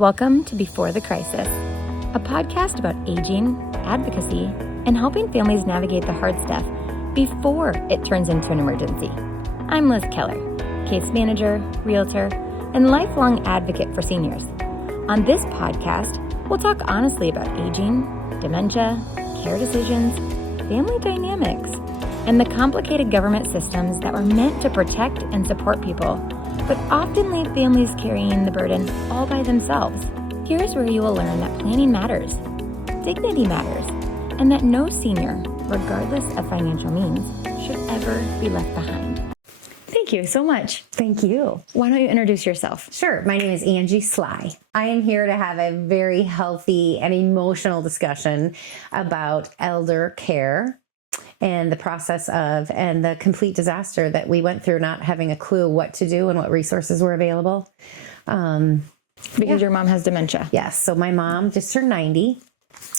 Welcome to Before the Crisis, a podcast about aging, advocacy, and helping families navigate the hard stuff before it turns into an emergency. I'm Liz Keller, case manager, realtor, and lifelong advocate for seniors. On this podcast, we'll talk honestly about aging, dementia, care decisions, family dynamics, and the complicated government systems that were meant to protect and support people, but often leave families carrying the burden all by themselves. Here's where you will learn that planning matters, dignity matters, and that no senior, regardless of financial means, should ever be left behind. Thank you so much. Thank you. Why don't you introduce yourself? Sure. My name is Angie Sly. I am here to have a very healthy and emotional discussion about elder care and the process of, and the complete disaster that we went through, not having a clue what to do and what resources were available. Because your mom has dementia. Yes. So my mom just turned 90,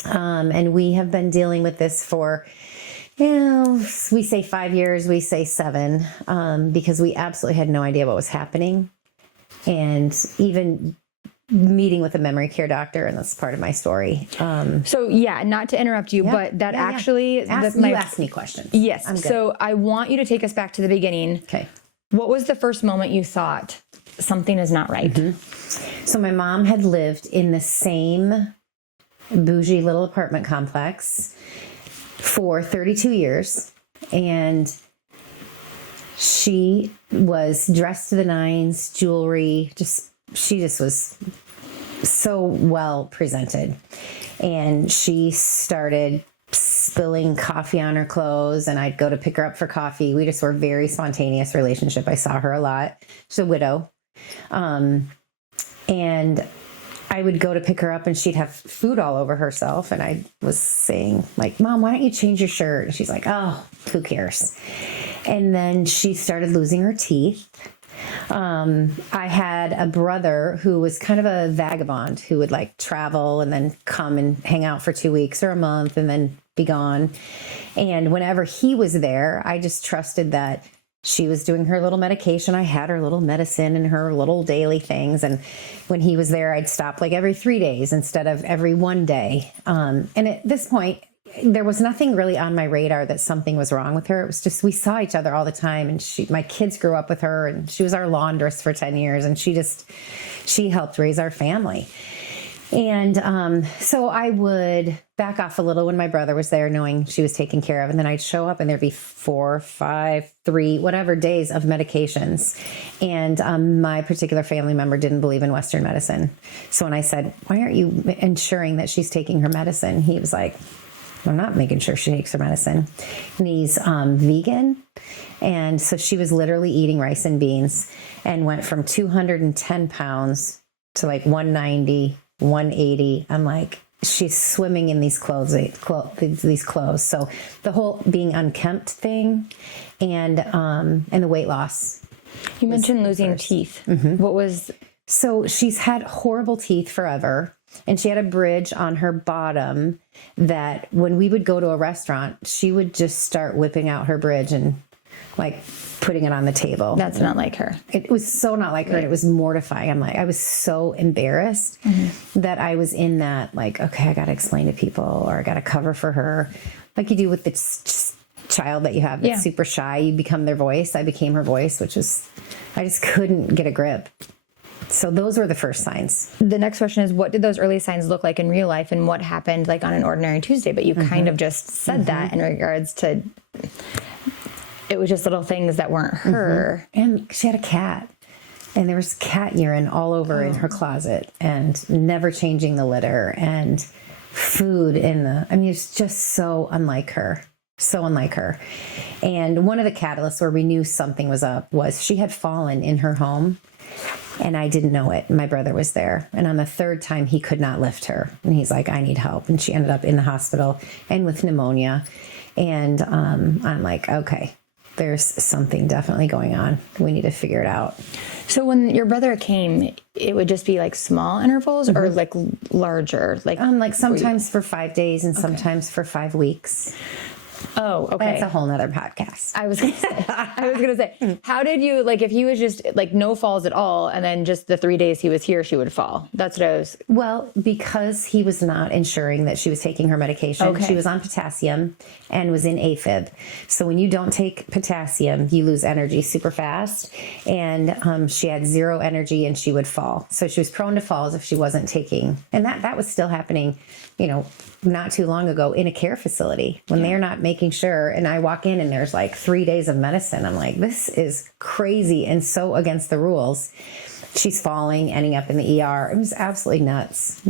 and we have been dealing with this for, we say 5 years, we say 7, because we absolutely had no idea what was happening. And even meeting with a memory care doctor, and that's part of my story. Not to interrupt you, but that actually... You asked me questions. Yes. So I want you to take us back to the beginning. Okay. What was the first moment you thought something is not right? Mm-hmm. So my mom had lived in the same bougie little apartment complex for 32 years, and she was dressed to the nines, jewelry, she just was so well presented. And she started spilling coffee on her clothes, and I'd go to pick her up for coffee. We just were a very spontaneous relationship. I saw her a lot. She's a widow. And I would go to pick her up, and she'd have food all over herself. And I was saying, like, Mom, why don't you change your shirt? And she's like, oh, who cares? And then she started losing her teeth. I had a brother who was kind of a vagabond who would like travel and then come and hang out for 2 weeks or a month and then be gone. And whenever he was there, I just trusted that she was doing her little medication. I had her little medicine and her little daily things. And when he was there, I'd stop like every 3 days instead of every 1 day. And at this point, there was nothing really on my radar that something was wrong with her. It was just, we saw each other all the time, and my kids grew up with her, and she was our laundress for 10 years, and she helped raise our family. And so I would back off a little when my brother was there, knowing she was taken care of. And then I'd show up, and there'd be 4, 5, 3, whatever days of medications. And my particular family member didn't believe in Western medicine. So when I said, why aren't you ensuring that she's taking her medicine? He was like, I'm not making sure she takes her medicine. And he's vegan. And so she was literally eating rice and beans and went from 210 pounds to like 190, 180. I'm like, she's swimming in these clothes. So the whole being unkempt thing and the weight loss. You mentioned losing teeth. Mm-hmm. What was... So she's had horrible teeth forever. And she had a bridge on her bottom that when we would go to a restaurant, she would just start whipping out her bridge and like putting it on the table. That's not like her. It was so not like her. And it was mortifying. I was so embarrassed that I was in that, like, okay, I got to explain to people, or I got to cover for her. Like you do with the child that you have that's super shy. You become their voice. I became her voice, I just couldn't get a grip. So those were the first signs. The next question is, what did those early signs look like in real life, and what happened like on an ordinary Tuesday? But you kind of just said that in regards to, it was just little things that weren't her. And she had a cat, and there was cat urine all over in her closet, and never changing the litter, and food it's just so unlike her. So unlike her. And one of the catalysts where we knew something was up was she had fallen in her home. And I didn't know it. My brother was there. And on the third time, he could not lift her. And he's like, I need help. And she ended up in the hospital and with pneumonia. And I'm like, okay, there's something definitely going on. We need to figure it out. So when your brother came, it would just be like small intervals or like larger? Like sometimes for 5 days and sometimes for 5 weeks. Oh, okay. That's a whole nother podcast. I was gonna say, how did you, like, if he was just like no falls at all, and then just the 3 days he was here, she would fall? That's what I was. Well, because he was not ensuring that she was taking her medication. Okay. She was on potassium and was in AFib. So when you don't take potassium, you lose energy super fast. And she had zero energy and she would fall. So she was prone to falls if she wasn't taking. And that was still happening, not too long ago in a care facility when they're not making sure. And I walk in and there's like 3 days of medicine. I'm like, this is crazy and so against the rules. She's falling, ending up in the ER. It was absolutely nuts.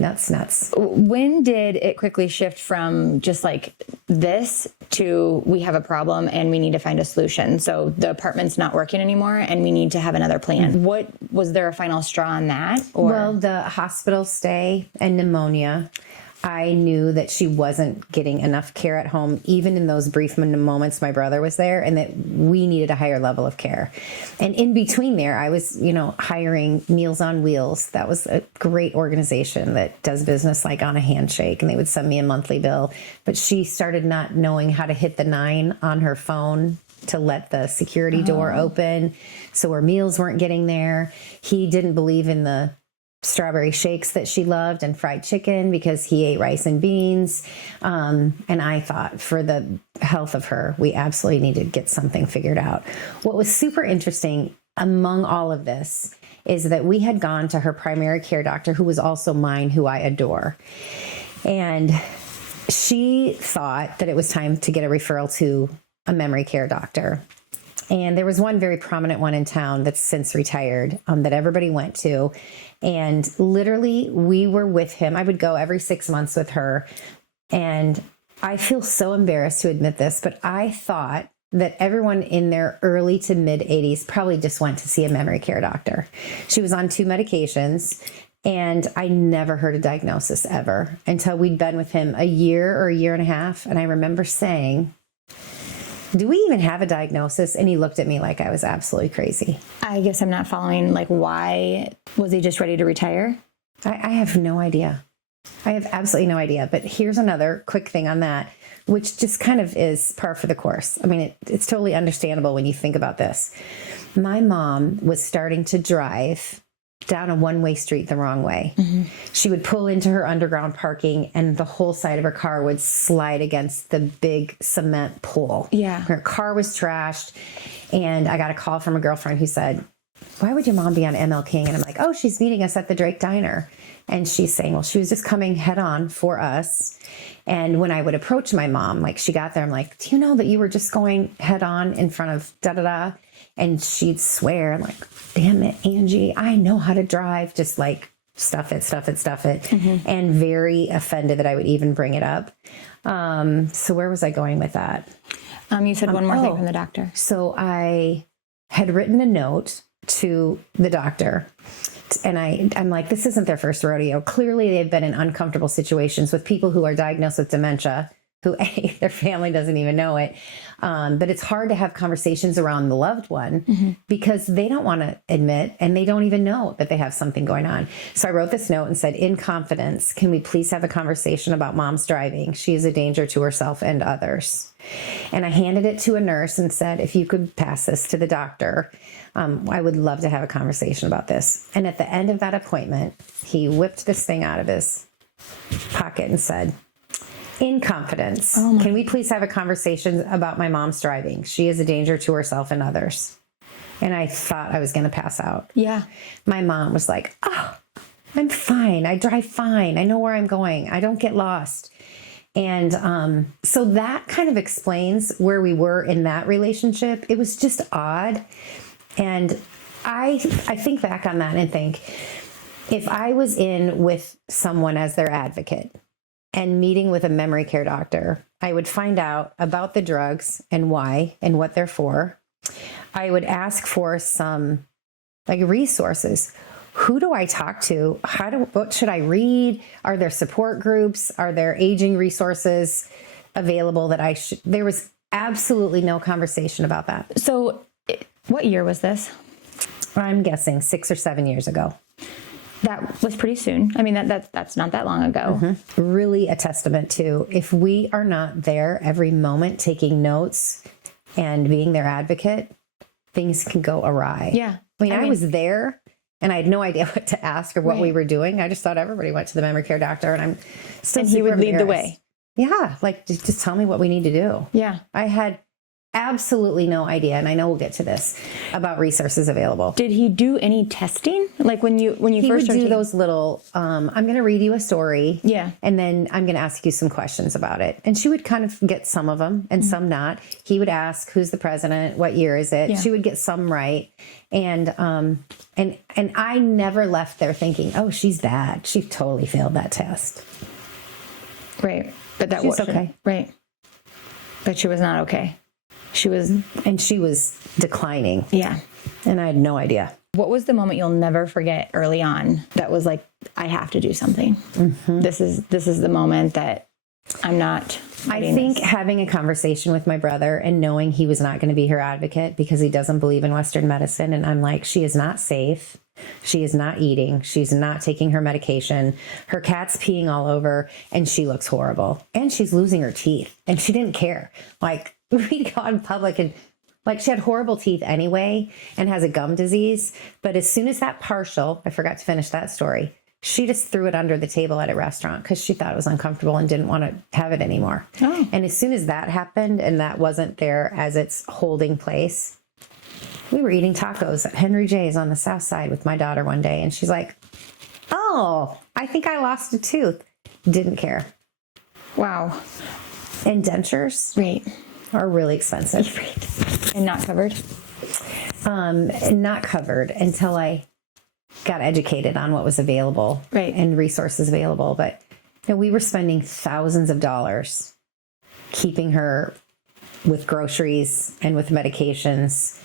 When did it quickly shift from just like this to we have a problem and we need to find a solution? So the apartment's not working anymore and we need to have another plan. What was there a final straw on that? Or? Well, the hospital stay and pneumonia. I knew that she wasn't getting enough care at home, even in those brief moments my brother was there, and that we needed a higher level of care. And in between there, I was, hiring Meals on Wheels. That was a great organization that does business like on a handshake, and they would send me a monthly bill. But she started not knowing how to hit the 9 on her phone to let the security door open. So her meals weren't getting there. He didn't believe in the strawberry shakes that she loved and fried chicken because he ate rice and beans. And I thought for the health of her, we absolutely needed to get something figured out. What was super interesting among all of this is that we had gone to her primary care doctor, who was also mine, who I adore. And she thought that it was time to get a referral to a memory care doctor. And there was one very prominent one in town that's since retired that everybody went to. And literally, we were with him. I would go every 6 months with her. And I feel so embarrassed to admit this, but I thought that everyone in their early to mid 80s probably just went to see a memory care doctor. She was on 2 medications. And I never heard a diagnosis ever until we'd been with him a year or a year and a half. And I remember saying, do we even have a diagnosis? And he looked at me like I was absolutely crazy. I guess I'm not following, like, why was he just ready to retire? I have no idea. I have absolutely no idea. But here's another quick thing on that, which just kind of is par for the course. I mean, it's totally understandable when you think about this. My mom was starting to drive down a one-way street the wrong way. Mm-hmm. She would pull into her underground parking and the whole side of her car would slide against the big cement pole. Yeah. Her car was trashed. And I got a call from a girlfriend who said, why would your mom be on ML King? And I'm like, oh, she's meeting us at the Drake Diner. And she's saying, well, she was just coming head on for us. And when I would approach my mom, like she got there, I'm like, do you know that you were just going head on in front of da-da-da? And she'd swear like, damn it, Angie, I know how to drive. Just like stuff it. Mm-hmm. And very offended that I would even bring it up. So where was I going with that? You said one more thing from the doctor. So I had written a note to the doctor. And I'm like, this isn't their first rodeo. Clearly, they've been in uncomfortable situations with people who are diagnosed with dementia, who their family doesn't even know it. But it's hard to have conversations around the loved one because they don't want to admit and they don't even know that they have something going on. So I wrote this note and said, in confidence, can we please have a conversation about mom's driving? She is a danger to herself and others. And I handed it to a nurse and said, if you could pass this to the doctor, I would love to have a conversation about this. And at the end of that appointment, he whipped this thing out of his pocket and said, in confidence, can we please have a conversation about my mom's driving? She is a danger to herself and others. And I thought I was going to pass out. Yeah. My mom was like, oh, I'm fine. I drive fine. I know where I'm going. I don't get lost. And so that kind of explains where we were in that relationship. It was just odd. And I think back on that and think, if I was in with someone as their advocate and meeting with a memory care doctor, I would find out about the drugs and why and what they're for. I would ask for some resources. Who do I talk to? What should I read? Are there support groups? Are there aging resources available that there was absolutely no conversation about that. So what year was this? I'm guessing 6 or 7 years ago. That was pretty soon. I mean, that's not that long ago. Mm-hmm. Really a testament to, if we are not there every moment taking notes and being their advocate, things can go awry. Yeah. I mean, I was there and I had no idea what to ask or what we were doing. I just thought everybody went to the memory care doctor, and I'm still and he would lead the way. Yeah. Like, just tell me what we need to do. Yeah. I had absolutely no idea, and I know we'll get to this, about resources available. Did he do any testing? Like when you He first would do those little, I'm going to read you a story. Yeah. And then I'm going to ask you some questions about it. And she would kind of get some of them and some not. He would ask, who's the president? What year is it? Yeah. She would get some right. And I never left there thinking, oh, she's bad. She totally failed that test. Right. But that She's was okay. Right. But she was not okay. She was declining. Yeah. And I had no idea. What was the moment you'll never forget early on that was like, I have to do something? Mm-hmm. This is the moment that I'm not. I think having a conversation with my brother and knowing he was not going to be her advocate because he doesn't believe in Western medicine. And I'm like, she is not safe. She is not eating. She's not taking her medication. Her cat's peeing all over and she looks horrible. And she's losing her teeth. And she didn't care. Like, we'd go out in public and like she had horrible teeth anyway and has a gum disease. But as soon as that partial, I forgot to finish that story, she just threw it under the table at a restaurant because she thought it was uncomfortable and didn't want to have it anymore. Oh. And as soon as that happened and that wasn't there as its holding place, we were eating tacos at Henry J's on the South Side with my daughter one day. And she's like, oh, I think I lost a tooth. Didn't care. Wow. And dentures are really expensive. And not covered? Not covered until I got educated on what was available and resources available. But we were spending thousands of dollars keeping her with groceries and with medications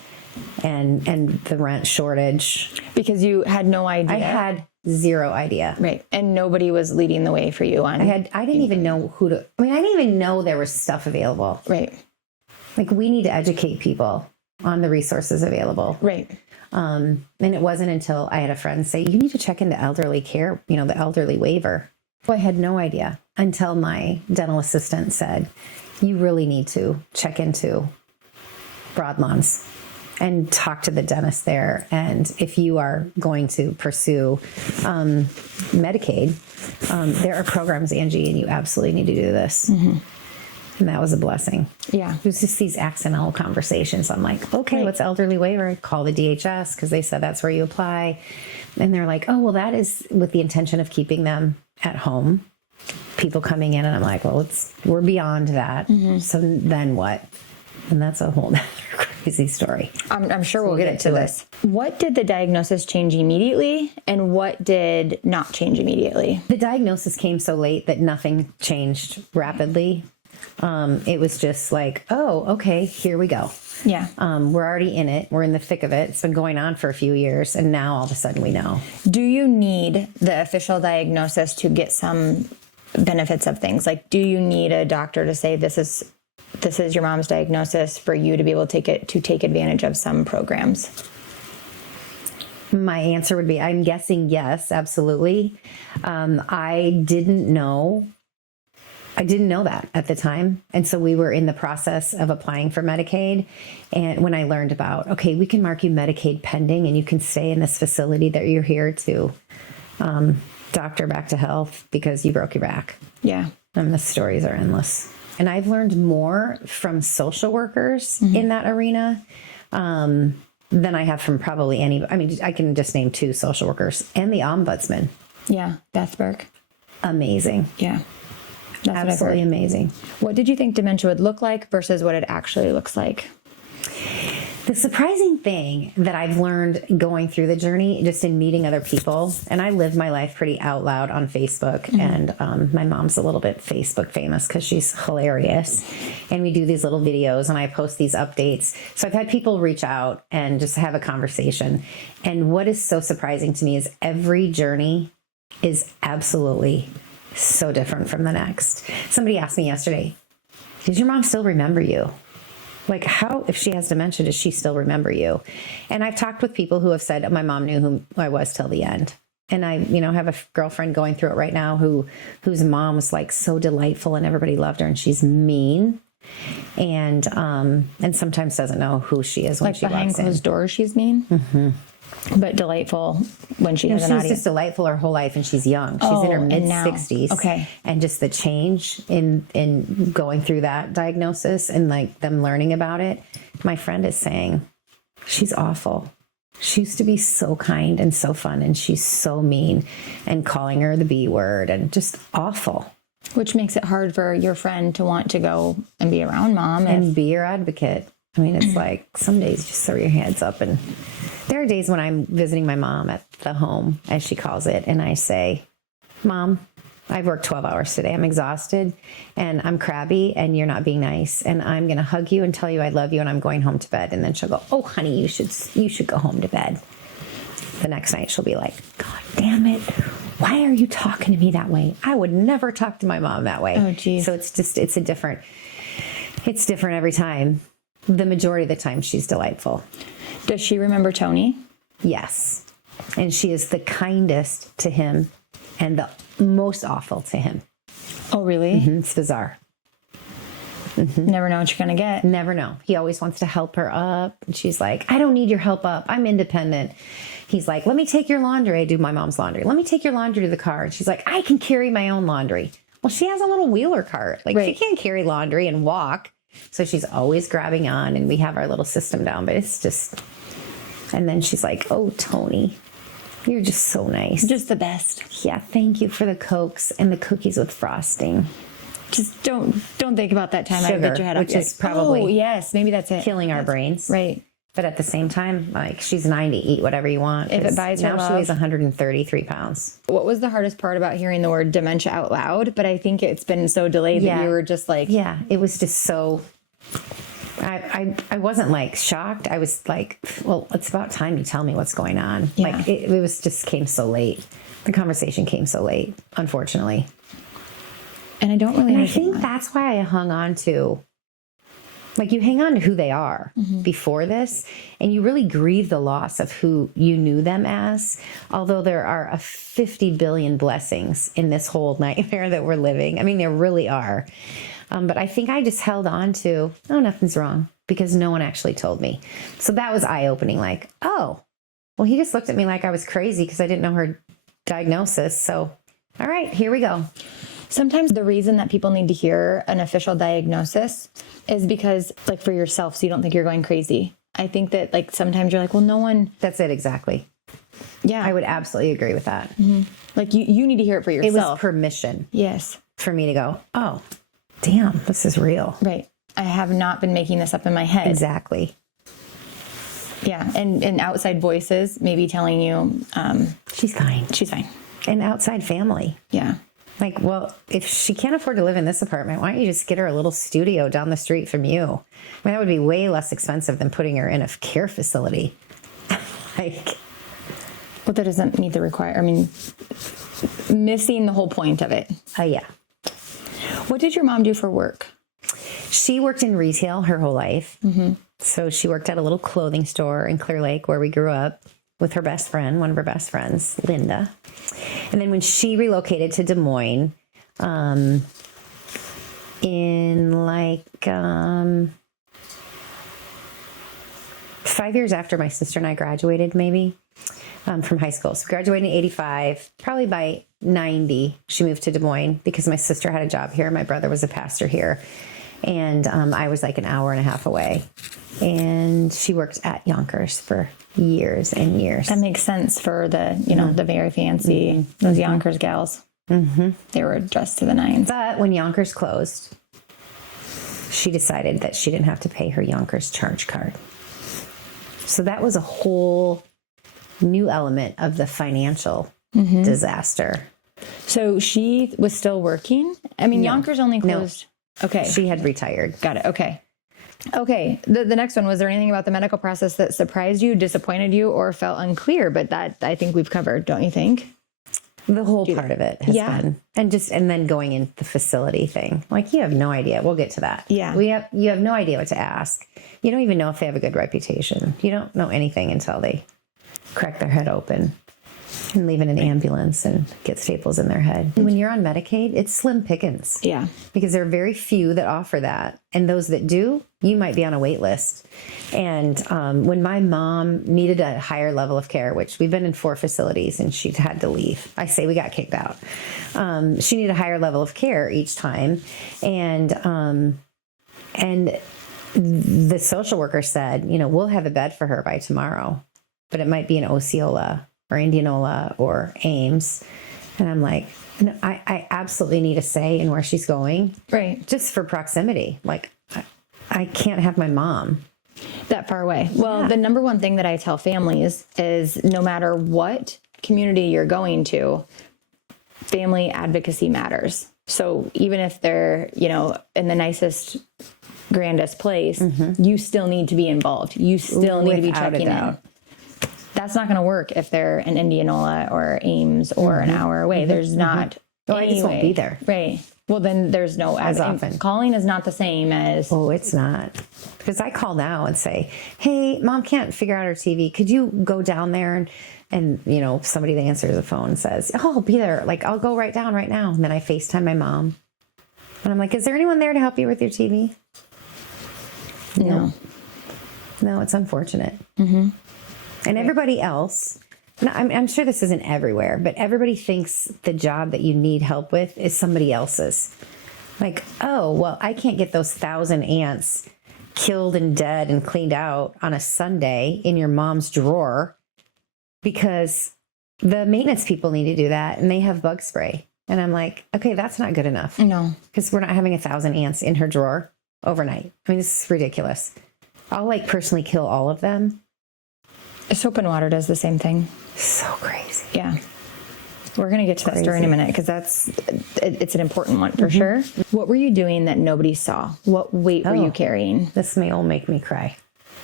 and the rent shortage. Because you had no idea. I had zero idea. Right. And nobody was leading the way for you on. I didn't even know I didn't even know there was stuff available. Right. Like, we need to educate people on the resources available. Right. And it wasn't until I had a friend say, you need to check into elderly care, the elderly waiver. Well, I had no idea until my dental assistant said, you really need to check into Broadlawns and talk to the dentist there. And if you are going to pursue Medicaid, there are programs, Angie, and you absolutely need to do this. Mm-hmm. And that was a blessing. Yeah. It was just these accidental conversations. I'm like, okay, what's elderly waiver? I call the DHS because they said that's where you apply. And they're like, oh, well, that is with the intention of keeping them at home. People coming in, and I'm like, well, we're beyond that. Mm-hmm. So then what? And that's a whole other crazy story. I'm sure we'll get into this. What did the diagnosis change immediately, and what did not change immediately? The diagnosis came so late that nothing changed rapidly. It was just like, oh, okay, here we go. Yeah. We're already in it. We're in the thick of it. It's been going on for a few years, and now all of a sudden we know. Do you need the official diagnosis to get some benefits of things? Like, do you need a doctor to say this is your mom's diagnosis for you to be able to take advantage of some programs? My answer would be, I'm guessing yes, absolutely. I didn't know that at the time. And so we were in the process of applying for Medicaid. And when I learned about, okay, we can mark you Medicaid pending and you can stay in this facility that you're here to doctor back to health because you broke your back. Yeah. And the stories are endless. And I've learned more from social workers in that arena than I have from probably any. I mean, I can just name 2 social workers and the ombudsman. Yeah. Bethberg. Amazing. Yeah. That's absolutely amazing. What did you think dementia would look like versus what it actually looks like? The surprising thing that I've learned going through the journey, just in meeting other people, and I live my life pretty out loud on Facebook, and my mom's a little bit Facebook famous because she's hilarious, and we do these little videos, and I post these updates. So I've had people reach out and just have a conversation, and what is so surprising to me is every journey is absolutely so different from the next. Somebody asked me yesterday, does your mom still remember you? Like, how, if she has dementia, does she still remember you? And I've talked with people who have said, my mom knew who I was till the end. And I, have a girlfriend going through it right now whose mom was like so delightful and everybody loved her and she's mean. and sometimes doesn't know who she is when Like she behind walks in. closed doors, she's mean. But delightful when she has an She was audience. just delightful her whole life, and she's young. She's in her and mid now. 60s. Okay. And just the change in going through that diagnosis and like them learning about it. My friend is saying, she's awful. She used to be so kind and so fun, and she's so mean, and calling her the B word and just awful. Which makes it hard for your friend to want to go and be around mom. And be your advocate. I mean, it's like some days just throw your hands up. And there are days when I'm visiting my mom at the home, as she calls it, and I say, Mom, I've worked 12 hours today. I'm exhausted and I'm crabby and you're not being nice. And I'm going to hug you and tell you I love you and I'm going home to bed. And then she'll go, oh, honey, you should go home to bed. The next night she'll be like, God damn it. Why are you talking to me that way? I would never talk to my mom that way. Oh, geez. So it's different every time. The majority of the time she's delightful. Does she remember Tony? Yes. And she is the kindest to him and the most awful to him. Oh, really? It's bizarre. Never know what you're going to get. Never know. He always wants to help her up. And she's like, I don't need your help up. I'm independent. He's like, let me take your laundry. I do my mom's laundry. Let me take your laundry to the car. And she's like, I can carry my own laundry. Well, she has a little wheeler cart. Like Right. she can't carry laundry and walk. So she's always grabbing on, and we have our little system down, but it's just, and then she's like, oh, Tony, you're just so nice. Just the best. Yeah, thank you for the Cokes and the cookies with frosting. Just don't think about that time I Sugar, bit your head off. which is probably Oh, yes. Maybe that's it. Killing our brains. Right. But at the same time, like, she's 90, eat whatever you want. If it 'cause buys her now she love. weighs 133 pounds. What was the hardest part about hearing the word dementia out loud? But I think it's been so delayed that you were just like, Yeah, it was just so, I wasn't like shocked. I was like, well, it's about time you tell me what's going on. Yeah. Like it was just came so late. The conversation came so late, unfortunately. and I don't really And I understand think why. that's why I hung on to, like, you hang on to who they are Mm-hmm. before this, and you really grieve the loss of who you knew them as, although there are a 50 billion blessings in this whole nightmare that we're living. I mean, there really are. But I think I just held on to, oh, nothing's wrong, because no one actually told me. So that was eye-opening, like, oh, well, he just looked at me like I was crazy because I didn't know her diagnosis. So, all right, here we go. Sometimes the reason that people need to hear an official diagnosis is because, like, for yourself, so you don't think you're going crazy. I think that, like, sometimes you're like, well, no one. That's it, exactly. Yeah. I would absolutely agree with that. Like, you need to hear it for It yourself. was permission Yes. for me to go, oh, damn, this is real. Right. I have not been making this up in my head. Exactly. Yeah. And outside voices maybe telling you, She's fine. she's fine. And outside family. Yeah. Like, well, if she can't afford to live in this apartment, why don't you just get her a little studio down the street from you? I mean, that would be way less expensive than putting her in a care facility. Like, But that doesn't meet the I mean, missing the whole point of it. yeah. What did your mom do for work? She worked in retail her whole life. So she worked at a little clothing store in Clear Lake where we grew up with her best friend, one of her best friends, Linda. And then when she relocated to Des Moines, in like 5 years after my sister and I graduated, maybe, from high school. So we graduated in 85. Probably by 90, she moved to Des Moines because my sister had a job here. My brother was a pastor here. And I was like an hour and a half away. And she worked at Yonkers for years and years. That makes sense for the, the very fancy, those Yonkers gals. They were dressed to the nines. But when Yonkers closed, she decided that she didn't have to pay her Yonkers charge card. So that was a whole new element of the financial disaster. So she was still working? I mean, Yonkers only closed. Okay. She had retired. Got it. Okay. Okay. The next one, was there anything about the medical process that surprised you, disappointed you, or felt unclear? But that I think we've covered, don't you think? The whole part of it has been. And then going into the facility thing. Like, you have no idea. We'll get to that. Yeah. You have no idea what to ask. You don't even know if they have a good reputation. You don't know anything until they crack their head open. and leave in an ambulance and get staples in their head. When you're on Medicaid, it's slim pickings. Yeah. Because there are very few that offer that. And those that do, you might be on a wait list. And when my mom needed a higher level of care, which we've been in 4 facilities and she'd had to leave. I say we got kicked out. She needed a higher level of care each time. And the social worker said, we'll have a bed for her by tomorrow, but it might be in Osceola or Indianola or Ames. And I'm like, no, I absolutely need a say in where she's going. Right. Just for proximity. Like, I can't have my mom that far away. Well, the number one thing that I tell families is no matter what community you're going to, family advocacy matters. So even if they're, in the nicest, grandest place, you still need to be involved. You still need to be checking in. That's not going to work if they're in Indianola or Ames or an hour away. There's not. I just won't be there. Right. Well, then there's no as often. Calling is not the same as. Oh, it's not. Because I call now and say, hey, mom can't figure out her TV. Could you go down there and somebody that answers the phone says, oh, I'll be there. Like, I'll go right down right now. And then I FaceTime my mom. And I'm like, is there anyone there to help you with your TV? No, it's unfortunate. And everybody else, I'm sure this isn't everywhere, but everybody thinks the job that you need help with is somebody else's. Like, oh, well, I can't get those 1,000 ants killed and dead and cleaned out on a Sunday in your mom's drawer because the maintenance people need to do that and they have bug spray. And I'm like, okay, that's not good enough. No. Because we're not having 1,000 ants in her drawer overnight. I mean, this is ridiculous. I'll personally kill all of them. Soap and water does the same thing. So crazy. Yeah. We're going to get to that story in a minute because it's an important one for sure. What were you doing that nobody saw? What weight were you carrying? This may all make me cry.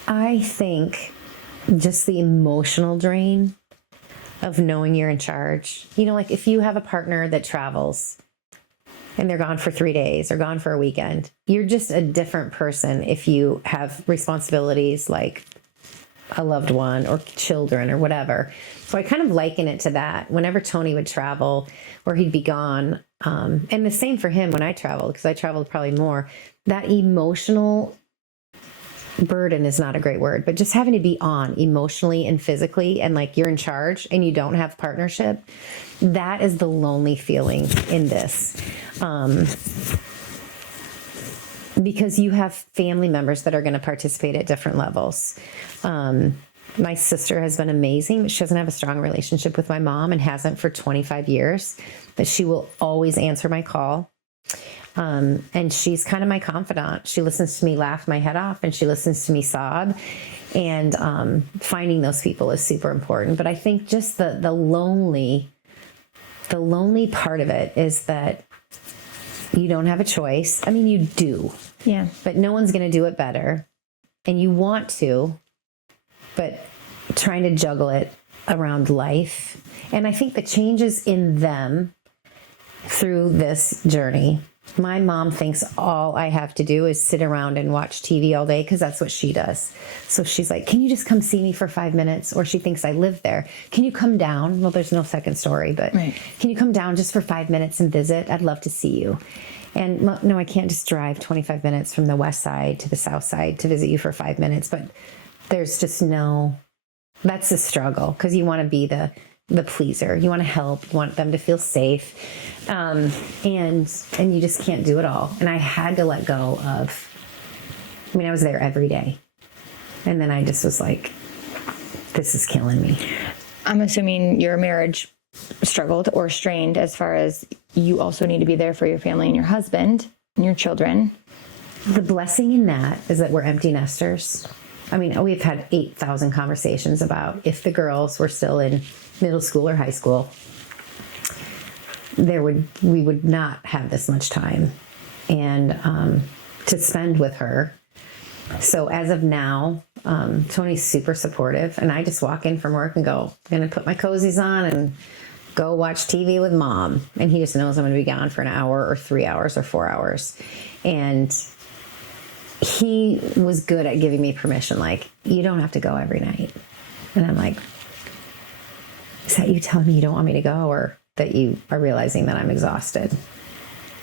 I think just the emotional drain of knowing you're in charge. Like if you have a partner that travels and they're gone for 3 days or gone for a weekend, you're just a different person if you have responsibilities like a loved one or children or whatever. So I kind of liken it to that. Whenever Tony would travel or he'd be gone, and the same for him when I traveled, because I traveled probably more, that emotional burden is not a great word, but just having to be on emotionally and physically and like you're in charge and you don't have partnership, that is the lonely feeling in this. Because you have family members that are going to participate at different levels. My sister has been amazing, but she doesn't have a strong relationship with my mom and hasn't for 25 years, but she will always answer my call. And she's kind of my confidant. She listens to me laugh my head off and she listens to me sob. And finding those people is super important. But I think just the lonely part of it is that you don't have a choice. I mean, you do. Yeah. But no one's going to do it better. And you want to, but trying to juggle it around life. And I think the changes in them through this journey. My mom thinks all I have to do is sit around and watch TV all day because that's what she does. So she's like, can you just come see me for 5 minutes? Or she thinks I live there. Can you come down? Well, there's no second story, but Can you come down just for 5 minutes and visit? I'd love to see you. And no, I can't just drive 25 minutes from the west side to the south side to visit you for 5 minutes. But there's just that's the struggle because you want to be the pleaser. You want to help. You want them to feel safe. And you just can't do it all. And I had to let go of, I was there every day. And then I just was like, this is killing me. I'm assuming your marriage struggled or strained as far as you also need to be there for your family and your husband and your children. The blessing in that is that we're empty nesters. We've had 8,000 conversations about if the girls were still in middle school or high school, we would not have this much time and to spend with her. So as of now, Tony's super supportive, and I just walk in from work and go, I'm going to put my cozies on and go watch TV with mom. And he just knows I'm going to be gone for an hour or 3 hours or 4 hours. And he was good at giving me permission. Like, you don't have to go every night. And I'm like, is that you telling me you don't want me to go, or that you are realizing that I'm exhausted?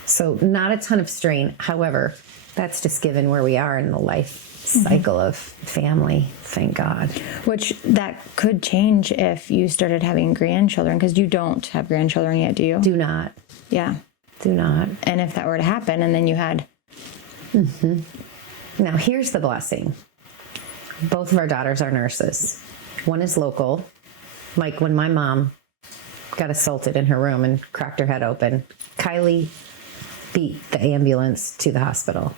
So not a ton of strain. However, that's just given where we are in the life cycle of family, thank God. Which that could change if you started having grandchildren, because you don't have grandchildren yet, do you? Do not. Yeah. Do not. And if that were to happen and then you had... Now, here's the blessing. Both of our daughters are nurses. One is local. Like when my mom got assaulted in her room and cracked her head open, Kylie beat the ambulance to the hospital.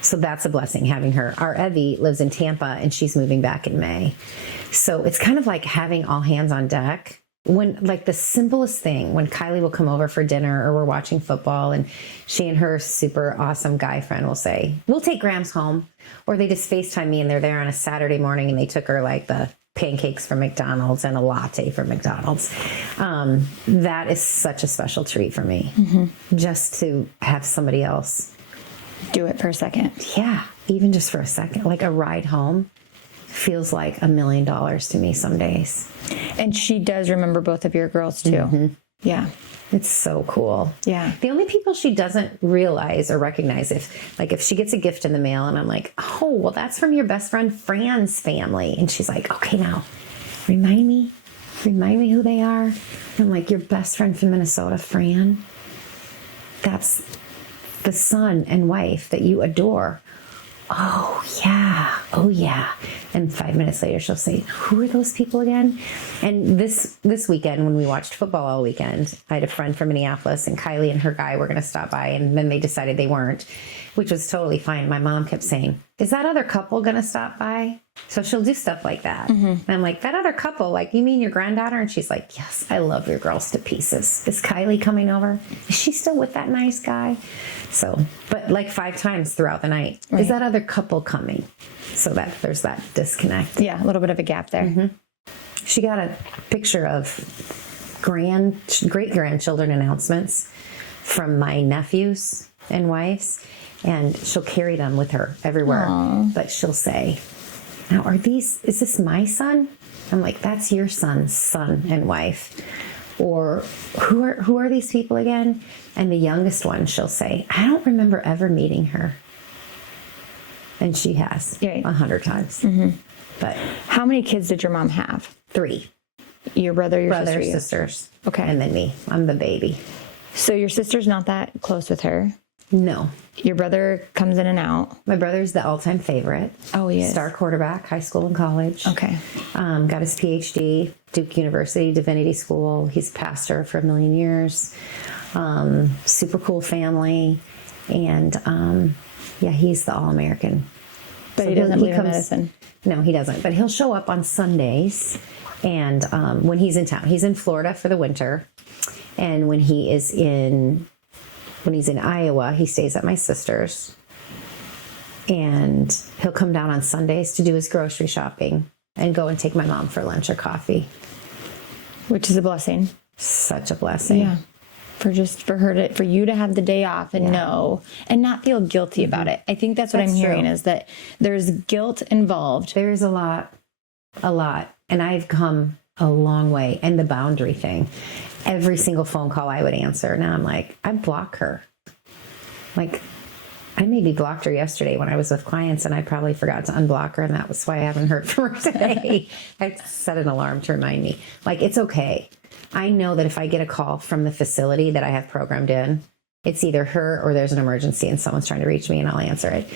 So that's a blessing having her. Our Evie lives in Tampa and she's moving back in May. So it's kind of like having all hands on deck. When, like, the simplest thing, when Kylie will come over for dinner or we're watching football and she and her super awesome guy friend will say, we'll take Grams home. Or they just FaceTime me and they're there on a Saturday morning and they took her like the pancakes from McDonald's and a latte from McDonald's. That is such a special treat for me. Just to have somebody else do it for a second. Yeah, even just for a second. Like a ride home feels like $1 million to me some days. And she does remember both of your girls too. Yeah. It's so cool. Yeah. The only people she doesn't realize or recognize, if she gets a gift in the mail and I'm like, oh, well, that's from your best friend Fran's family. And she's like, okay, now remind me who they are. And I'm like, your best friend from Minnesota, Fran, that's the son and wife that you adore. Oh yeah. And 5 minutes later she'll say, who are those people again? And this weekend, when we watched football all weekend, I had a friend from Minneapolis and Kylie and her guy were going to stop by, and then they decided they weren't, which was totally fine. My mom kept saying, is that other couple going to stop by? So she'll do stuff like that. And I'm like, that other couple, like, you mean your granddaughter? And she's like, yes, I love your girls to pieces. Is Kylie coming over? Is she still with that nice guy? So, but like 5 times throughout the night, right. Is that other couple coming? So that there's that disconnect. Yeah, a little bit of a gap there. She got a picture of great-grandchildren announcements from my nephews and wives, and she'll carry them with her everywhere. Aww. But she'll say, now, is this my son? I'm like, that's your son's son and wife. Or who are these people again? And the youngest one, she'll say, I don't remember ever meeting her. And she has 100 times. But how many kids did your mom have? 3. Your brother, your Brothers, sister, sisters. Okay. And then me. I'm the baby. So your sister's not that close with her? No. Your brother comes in and out? My brother's the all-time favorite. Oh, he is. Star quarterback, high school and college. Okay. Got his PhD, Duke University, Divinity School. He's a pastor for 1 million years. Super cool family. And he's the all-American. But so he doesn't believe in medicine? No, he doesn't. But he'll show up on Sundays. And when he's in town, he's in Florida for the winter. And when he's in Iowa, he stays at my sister's. And he'll come down on Sundays to do his grocery shopping and go and take my mom for lunch or coffee. Which is a blessing. Such a blessing. Yeah. For you to have the day off and know and not feel guilty about it. I think that's what I'm hearing is that there's guilt involved. There's a lot. And I've come a long way. And the boundary thing, every single phone call I would answer. Now I'm like, I block her. Like, I maybe blocked her yesterday when I was with clients and I probably forgot to unblock her. And that was why I haven't heard from her today. I set an alarm to remind me. Like, it's okay. I know that if I get a call from the facility that I have programmed in, it's either her or there's an emergency and someone's trying to reach me and I'll answer it.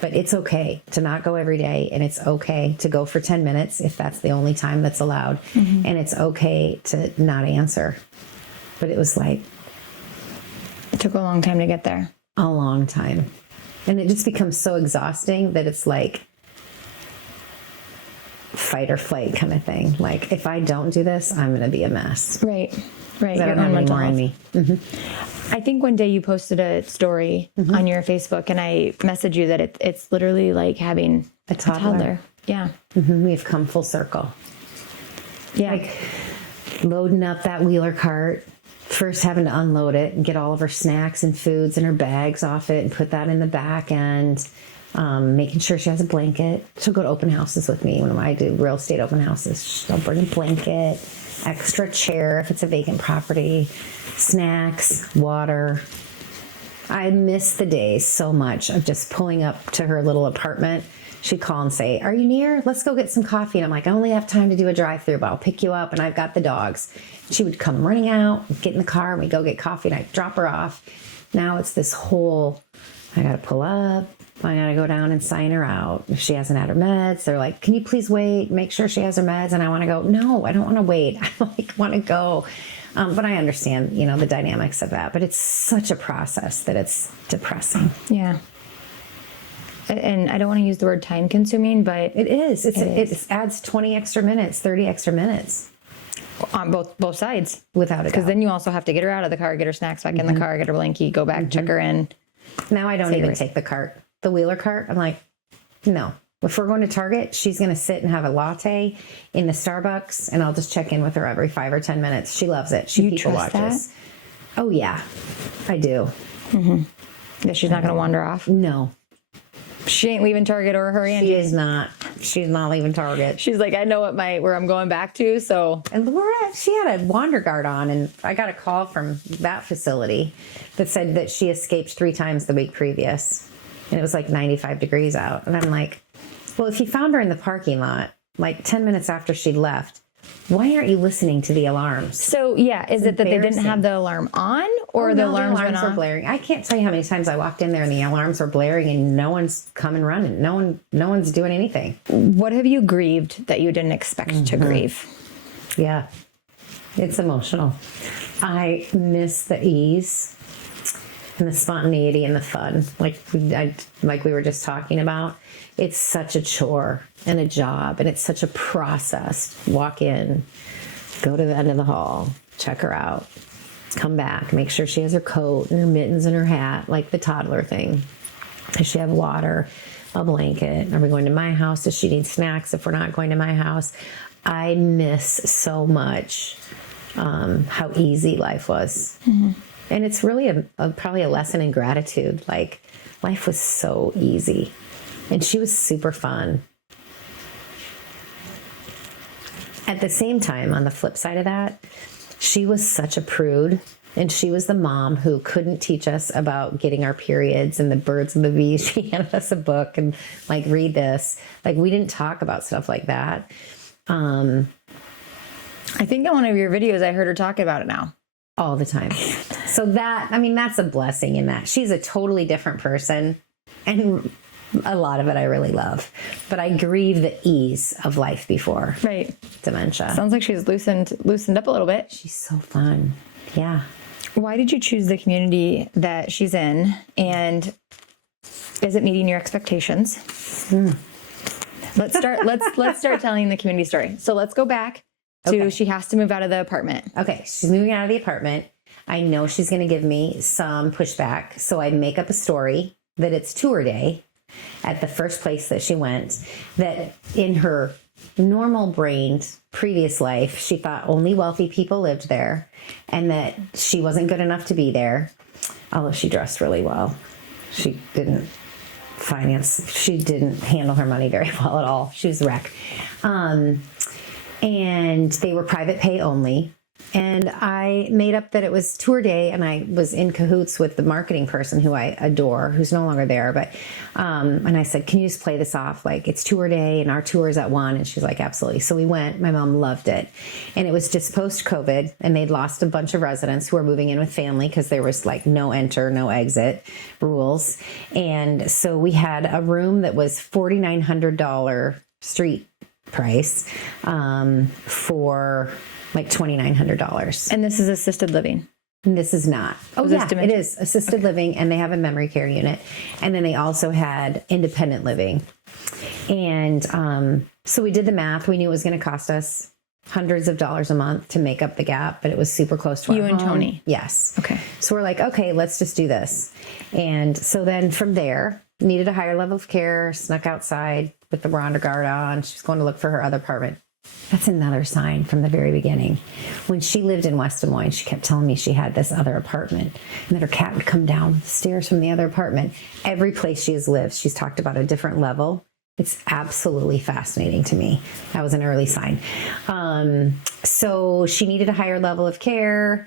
But it's okay to not go every day, and it's okay to go for 10 minutes if that's the only time that's allowed. And it's okay to not answer. But it was like... It took a long time to get there. A long time. And it just becomes so exhausting that it's like fight or flight kind of thing. Like, if I don't do this, I'm going to be a mess. Right. I don't have any more in me. I think one day you posted a story on your Facebook, and I messaged you that it's literally like having a toddler. Yeah. We've come full circle. Yeah. Like loading up that wheeler cart, first having to unload it and get all of her snacks and foods and her bags off it and put that in the back end. Making sure she has a blanket. She'll go to open houses with me when I do real estate open houses. She'll bring a blanket. extra chair if it's a vacant property, snacks, water. I miss the days so much of just pulling up to her little apartment. She'd call and say, "Are you near? Let's go get some coffee." And I'm like, "I only have time to do a drive-through, but I'll pick you up, and I've got the dogs." She would come running out, get in the car, and we'd go get coffee, and I'd drop her off. Now it's this whole, I got to pull up. I got to go down and sign her out. If she hasn't had her meds, they're like, "Can you please wait? Make sure she has her meds." And I want to go, "No, I don't want to wait. I want to go." But I understand, the dynamics of that. But it's such a process that it's depressing. Yeah. And I don't want to use the word time consuming, but it is. It adds 20 extra minutes, 30 extra minutes. On both sides. Without a doubt. Because then you also have to get her out of the car, get her snacks back in the car, get her blankie, go back, check her in. Now I don't even take the cart. The wheeler cart, I'm like, no. If we're going to Target, she's going to sit and have a latte in the Starbucks, and I'll just check in with her every 5 or 10 minutes. She loves it. She people watches. That? Oh, yeah. I do. Mm-hmm. Yeah, she's not going to wander off? No. She ain't leaving Target or her Angie. She is not. She's not leaving Target. She's like, I know where I'm going back to, so. And she had a wander guard on, and I got a call from that facility that said that she escaped 3 times the week previous. And it was like 95 degrees out. And I'm like, well, if you found her in the parking lot, like 10 minutes after she left, why aren't you listening to the alarms? So, yeah, is it that they didn't have the alarm on, or the alarms were blaring? I can't tell you how many times I walked in there and the alarms were blaring and no one's coming running. No one's doing anything. What have you grieved that you didn't expect to grieve? Yeah, it's emotional. I miss the ease and the spontaneity and the fun, like we were just talking about. It's such a chore and a job, and it's such a process. Walk in, go to the end of the hall, check her out, come back, make sure she has her coat and her mittens and her hat, like the toddler thing. Does she have water, a blanket? Are we going to my house? Does she need snacks if we're not going to my house? I miss so much how easy life was. Mm-hmm. And it's really probably a lesson in gratitude. Like, life was so easy. And she was super fun. At the same time, on the flip side of that, she was such a prude. And she was the mom who couldn't teach us about getting our periods and the birds and the bees. She handed us a book and, like, read this. Like, we didn't talk about stuff like that. I think in one of your videos, I heard her talking about it now. All the time. So that's a blessing in that. She's a totally different person, and a lot of it I really love. But I grieve the ease of life before dementia. Sounds like she's loosened up a little bit. She's so fun. Yeah. Why did you choose the community that she's in, and is it meeting your expectations? Let's start telling the community story. So let's go back to she has to move out of the apartment. Okay, she's moving out of the apartment. I know she's going to give me some pushback, so I make up a story that it's tour day at the first place that she went, that in her normal-brained previous life, she thought only wealthy people lived there, and that she wasn't good enough to be there, although she dressed really well. She didn't handle her money very well at all. She was a wreck. And they were private pay only. And I made up that it was tour day, and I was in cahoots with the marketing person who I adore, who's no longer there. But and I said, "Can you just play this off? Like, it's tour day, and our tour is at 1." And she's like, "Absolutely." So we went. My mom loved it. And it was just post-COVID, and they'd lost a bunch of residents who were moving in with family because there was like no enter, no exit rules. And so we had a room that was $4,900 street price for like $2,900. And this is assisted living? And this is not. Oh, yeah, it is assisted living, and they have a memory care unit. And then they also had independent living. And so we did the math. We knew it was going to cost us hundreds of dollars a month to make up the gap, but it was super close to our home. You and Tony? Yes. Okay. So we're like, okay, let's just do this. And so then from there, needed a higher level of care, snuck outside with the Rhonda guard on. She was going to look for her other apartment. That's another sign from the very beginning. When she lived in West Des Moines, she kept telling me she had this other apartment and that her cat would come down the stairs from the other apartment. Every place she has lived, she's talked about a different level It's absolutely fascinating to me. That was an early sign. So she needed a higher level of care.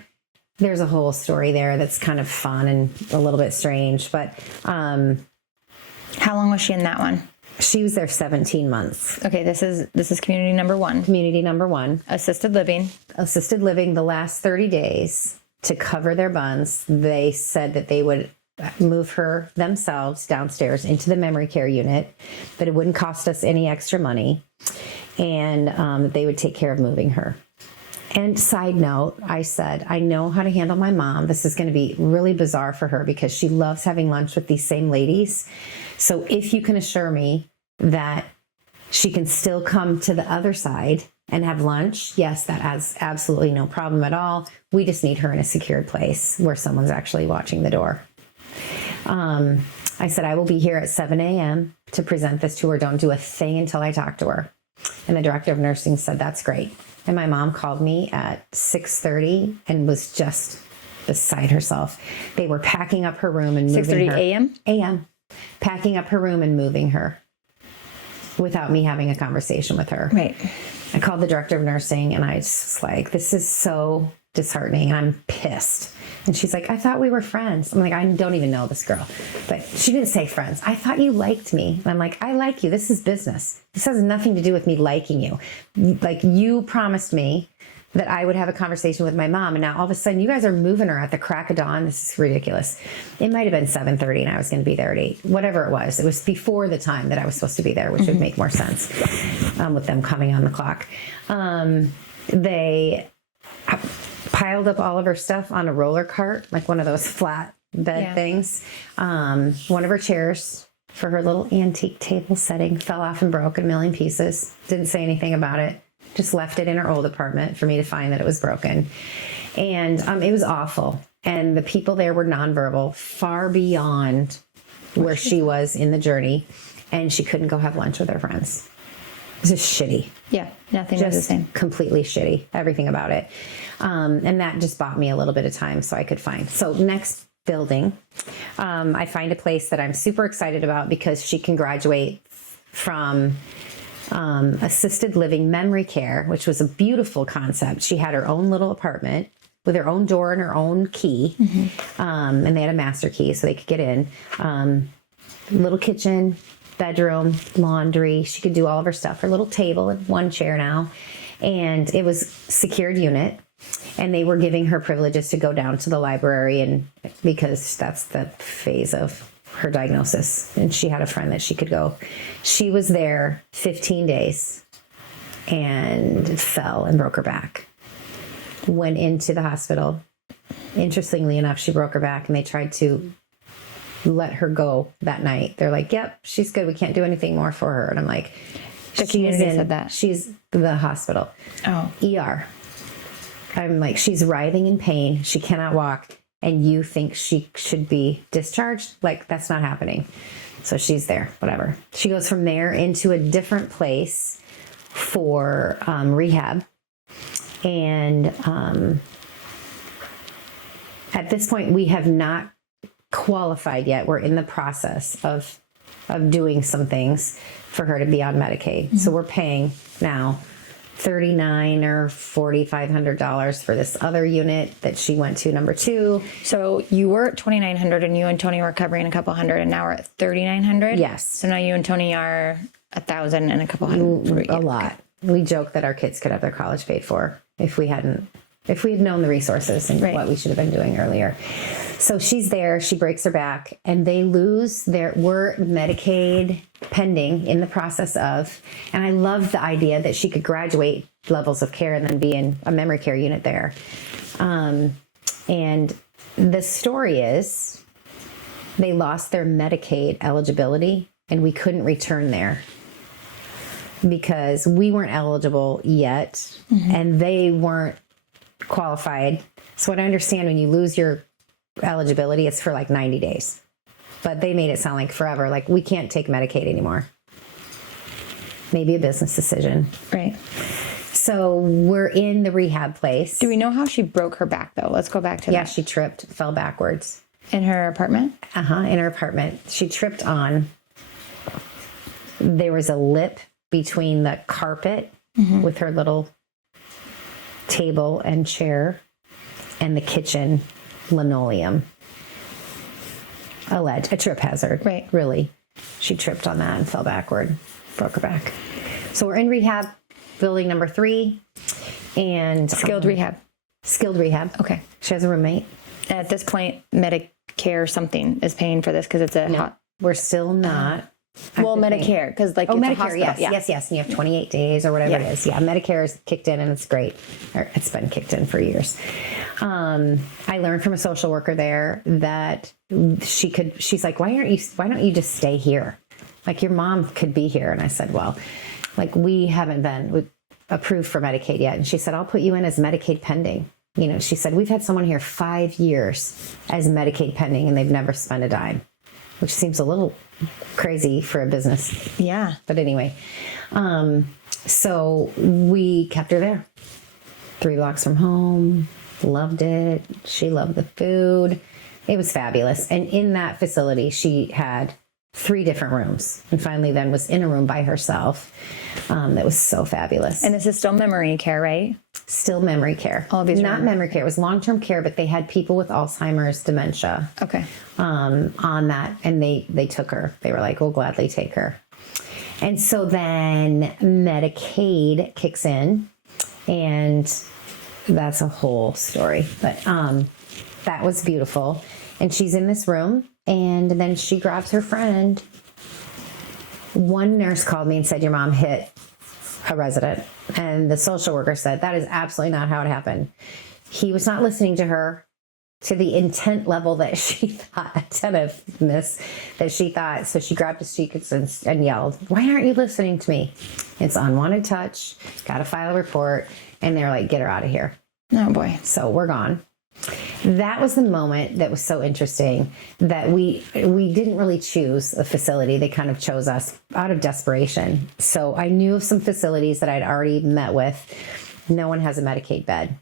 There's a whole story there that's kind of fun and a little bit strange, but how long was she in that one? she was there 17 months. Okay, this is community number 1. Community number 1. Assisted living. Assisted living, the last 30 days to cover their buns, they said that they would move her themselves downstairs into the memory care unit, that it wouldn't cost us any extra money, and that they would take care of moving her. And side note, I said, I know how to handle my mom. This is going to be really bizarre for her because she loves having lunch with these same ladies. So if you can assure me that she can still come to the other side and have lunch, yes, that has absolutely no problem at all. We just need her in a secured place where someone's actually watching the door. I said, I will be here at 7 a.m. to present this to her. Don't do a thing until I talk to her. And the director of nursing said, that's great. And my mom called me at 6:30 and was just beside herself. They were packing up her room and moving her. 6:30 a.m.? A.m. Packing up her room and moving her without me having a conversation with her. Right. I called the director of nursing and I just was like, this is so disheartening. And I'm pissed. And she's like, I thought we were friends. I'm like, I don't even know this girl. But she didn't say friends. I thought you liked me. And I'm like, I like you. This is business. This has nothing to do with me liking you. Like, you promised me that I would have a conversation with my mom. And now all of a sudden you guys are moving her at the crack of dawn. This is ridiculous. It might have been 7:30 and I was going to be there at 8. Whatever it was before the time that I was supposed to be there, which would make more sense with them coming on the clock. They piled up all of her stuff on a roller cart, like one of those flat bed things. One of her chairs for her little antique table setting fell off and broke in a million pieces. Didn't say anything about it. Just left it in her old apartment for me to find that it was broken. And it was awful. And the people there were nonverbal, far beyond where she was in the journey. And she couldn't go have lunch with her friends. It was just shitty. Yeah, nothing was the same. Completely shitty. Everything about it. And that just bought me a little bit of time so I could find. So next building, I find a place that I'm super excited about because she can graduate from assisted living memory care, which was a beautiful concept. She had her own little apartment with her own door and her own key. And they had a master key so they could get in. Little kitchen, bedroom, laundry. She could do all of her stuff. Her little table and one chair now. And it was secured unit. And they were giving her privileges to go down to the library, and because that's the phase of her diagnosis. And she had a friend that she could go. She was there 15 days and fell and broke her back. Went into the hospital. Interestingly enough, she broke her back and they tried to let her go that night. They're like, yep, she's good. We can't do anything more for her. And I'm like, the community said that. She's the hospital. Oh. ER. I'm like, she's writhing in pain. She cannot walk. And you think she should be discharged? Like, that's not happening. So she's there, whatever. She goes from there into a different place for rehab. And at this point, we have not qualified yet. We're in the process of doing some things for her to be on Medicaid. So we're paying now $3,900 or $4,500 for this other unit that she went to, number 2. So you were at $2,900 and you and Tony were covering a couple hundred, and now we're at $3,900? Yes. So now you and Tony are $1,000 and a couple hundred. A lot. We joke that our kids could have their college paid for if we had known the resources and what we should have been doing earlier. So she's there, she breaks her back, and they lose we're Medicaid pending in the process of, and I love the idea that she could graduate levels of care and then be in a memory care unit there. And the story is they lost their Medicaid eligibility and we couldn't return there because we weren't eligible yet and they weren't qualified. So what I understand, when you lose your eligibility, it's for like 90 days. But they made it sound like forever. Like, we can't take Medicaid anymore. Maybe a business decision. Right. So we're in the rehab place. Do we know how she broke her back, though? Let's go back to that. Yeah, she tripped, fell backwards. In her apartment? In her apartment. She tripped on There was a lip between the carpet with her little table and chair and the kitchen linoleum. A trip hazard. Right. Really. She tripped on that and fell backward, broke her back. So we're in rehab, building number 3. And Skilled rehab. Skilled rehab. Okay. She has a roommate. And at this point, Medicare something is paying for this because it's a hot. We're still not. Well, Medicare, because like it's a Medicare, hospital. yes. And you have 28 days or whatever it is. Yeah, Medicare is kicked in and it's great. Or it's been kicked in for years. I learned from a social worker there that she's like, why don't you just stay here? Like your mom could be here. And I said, well, like we haven't been approved for Medicaid yet. And she said, I'll put you in as Medicaid pending. You know, she said, we've had someone here 5 years as Medicaid pending and they've never spent a dime, which seems a little crazy for a business. Yeah. But anyway, so we kept her there. 3 blocks from home. Loved it. She loved the food. It was fabulous. And in that facility, she had 3 different rooms and finally then was in a room by herself. That was so fabulous. And this is still memory care, right? Still memory care. All these not memory care. It was long-term care, but they had people with Alzheimer's, dementia. Okay. On that. And they took her. They were like, we'll gladly take her. And so then Medicaid kicks in and that's a whole story. But that was beautiful. And she's in this room and then she grabs her friend. One nurse called me and said, your mom hit a resident. And the social worker said, that is absolutely not how it happened. He was not listening to her to the intent level that she thought, attentiveness that she thought. So she grabbed his cheeks and yelled, why aren't you listening to me? It's unwanted touch, got to file a report. And they're like, get her out of here. Oh boy. So we're gone. That was the moment that was so interesting that we didn't really choose a facility. They kind of chose us out of desperation. So I knew of some facilities that I'd already met with. No one has a Medicaid bed.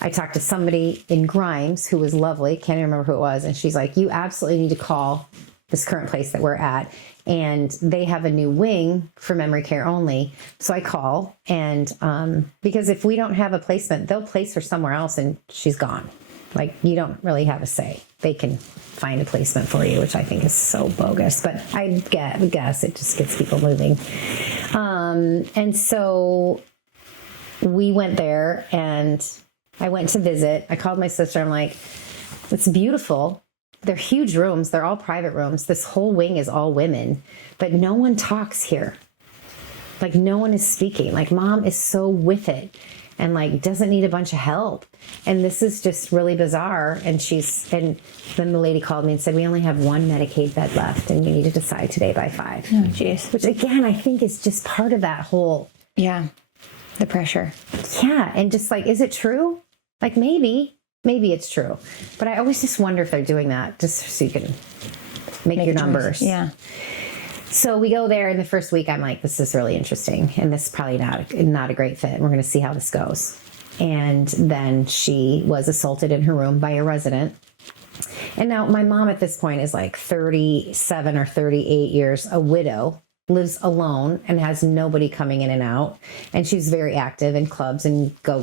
I talked to somebody in Grimes who was lovely. Can't even remember who it was. And she's like, you absolutely need to call this current place that we're at. And they have a new wing for memory care only. So I call and because if we don't have a placement, they'll place her somewhere else and she's gone. Like you don't really have a say. They can find a placement for you, which I think is so bogus. But I guess it just gets people moving. And so we went there and I went to visit. I called my sister. I'm like, it's beautiful. They're huge rooms. They're all private rooms. This whole wing is all women, but no one talks here. Like no one is speaking. Like mom is so with it and like doesn't need a bunch of help. And this is just really bizarre. And then the lady called me and said, we only have 1 Medicaid bed left and you need to decide today by 5. Oh, geez. Which again, I think is just part of that whole. Yeah. The pressure. Yeah. And just like, is it true? Like maybe it's true, but I always just wonder if they're doing that just so you can make your numbers. Yeah. So we go there in the first week. I'm like, this is really interesting. And this is probably not a great fit. We're going to see how this goes. And then she was assaulted in her room by a resident. And now my mom at this point is like 37 or 38 years, a widow, lives alone and has nobody coming in and out. And she's very active in clubs and go.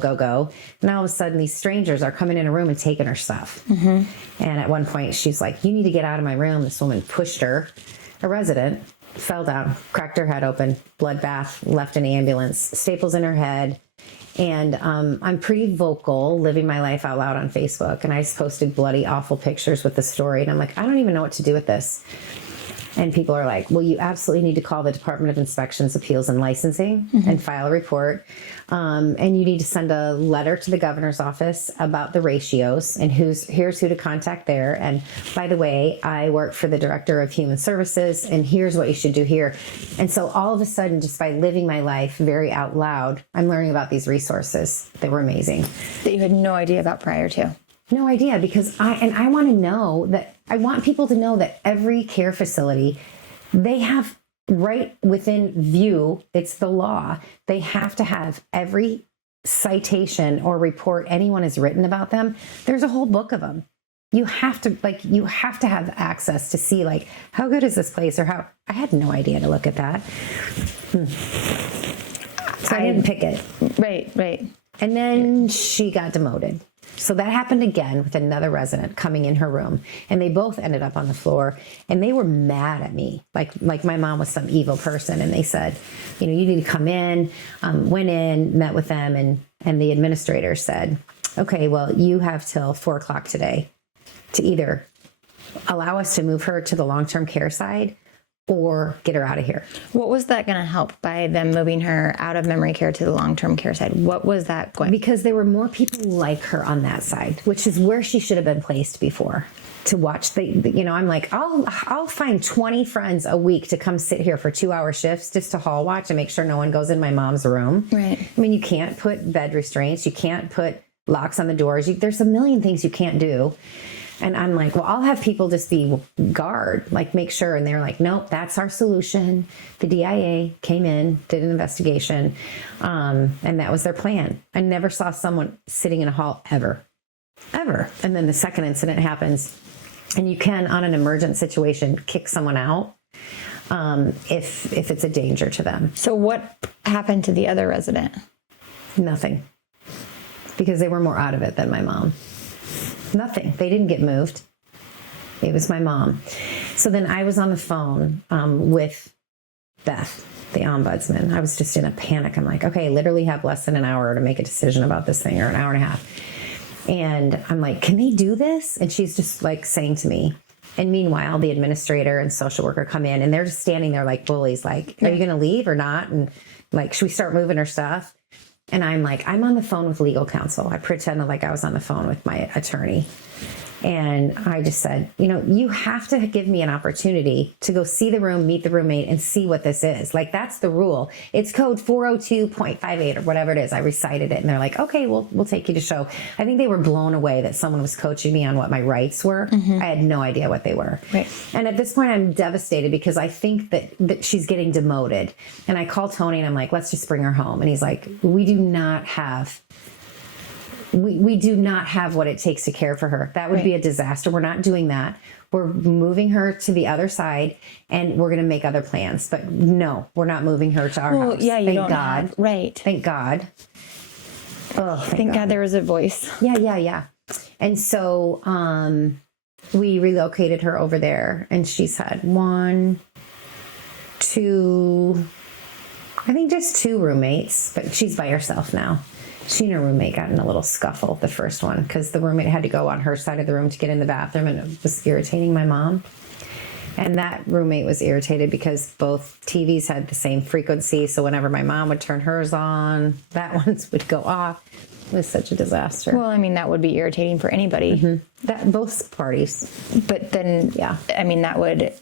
And all of a sudden these strangers are coming in a room and taking her stuff. Mm-hmm. And at one point she's like, you need to get out of my room. This woman pushed her, a resident, fell down, cracked her head open, bloodbath, left an ambulance, staples in her head. And I'm pretty vocal, living my life out loud on Facebook. And I just posted bloody, awful pictures with the story. And I'm like, I don't even know what to do with this. And people are like, well, you absolutely need to call the Department of Inspections, Appeals, and Licensing and file a report. And you need to send a letter to the governor's office about the ratios and here's who to contact there. And by the way, I work for the Director of Human Services and here's what you should do here. And so all of a sudden, just by living my life very out loud, I'm learning about these resources. They were amazing. That you had no idea about prior to. No idea, because I want to know that I want people to know that every care facility, they have right within view, it's the law. They have to have every citation or report anyone has written about them. There's a whole book of them. you have to have access to see like, how good is this place, or how, I had no idea to look at that. So I didn't pick it. Right. And then she got demoted. So that happened again with another resident coming in her room, and they both ended up on the floor, and they were mad at me. Like my mom was some evil person, and they said, you need to come in. Went in, met with them, and the administrator said, okay, well, you have till 4:00 today to either allow us to move her to the long-term care side or get her out of here. What was that going to help by them moving her out of memory care to the long-term care side? What was that going? Because there were more people like her on that side, which is where she should have been placed before, to watch I'm like, I'll find 20 friends a week to come sit here for 2-hour shifts just to hall watch and make sure no one goes in my mom's room. Right. I mean, you can't put bed restraints. You can't put locks on the doors. There's a million things you can't do. And I'm like, well, I'll have people just be guard, like make sure. And they're like, nope, that's our solution. The DIA came in, did an investigation, and that was their plan. I never saw someone sitting in a hall ever. And then the second incident happens, and you can, on an emergent situation, kick someone out if it's a danger to them. So what happened to the other resident? Nothing. Because they were more out of it than my mom. Nothing. They didn't get moved. It was my mom. So then I was on the phone with Beth, the ombudsman. I was just in a panic. I'm like, okay, I literally have less than an hour to make a decision about this thing, or an hour and a half. And I'm like, can they do this? And she's just like saying to me, and meanwhile, the administrator and social worker come in, and they're just standing there like bullies, like, are you going to leave or not? And like, should we start moving her stuff? And I'm like, I'm on the phone with legal counsel. I pretended like I was on the phone with my attorney. And I just said, you have to give me an opportunity to go see the room, meet the roommate, and see what this is. Like, that's the rule. It's code 402.58 or whatever it is. I recited it, and they're like, okay, we'll take you to show. I think they were blown away that someone was coaching me on what my rights were. Mm-hmm. I had no idea what they were. Right. And at this point, I'm devastated because I think that she's getting demoted. And I call Tony, and I'm like, let's just bring her home. And he's like, we do not have what it takes to care for her. That would be a disaster. We're not doing that. We're moving her to the other side, and we're going to make other plans. But no, we're not moving her to our house. Yeah, Thank God. Right. Thank God. Oh, thank God there was a voice. Yeah. And so we relocated her over there, and she's had just 2 roommates, but she's by herself now. She and her roommate got in a little scuffle, the first one, because the roommate had to go on her side of the room to get in the bathroom, and it was irritating my mom. And that roommate was irritated because both TVs had the same frequency, so whenever my mom would turn hers on, that one's would go off. It was such a disaster. Well, I mean, that would be irritating for anybody. Mm-hmm. That both parties. But then, I mean, that would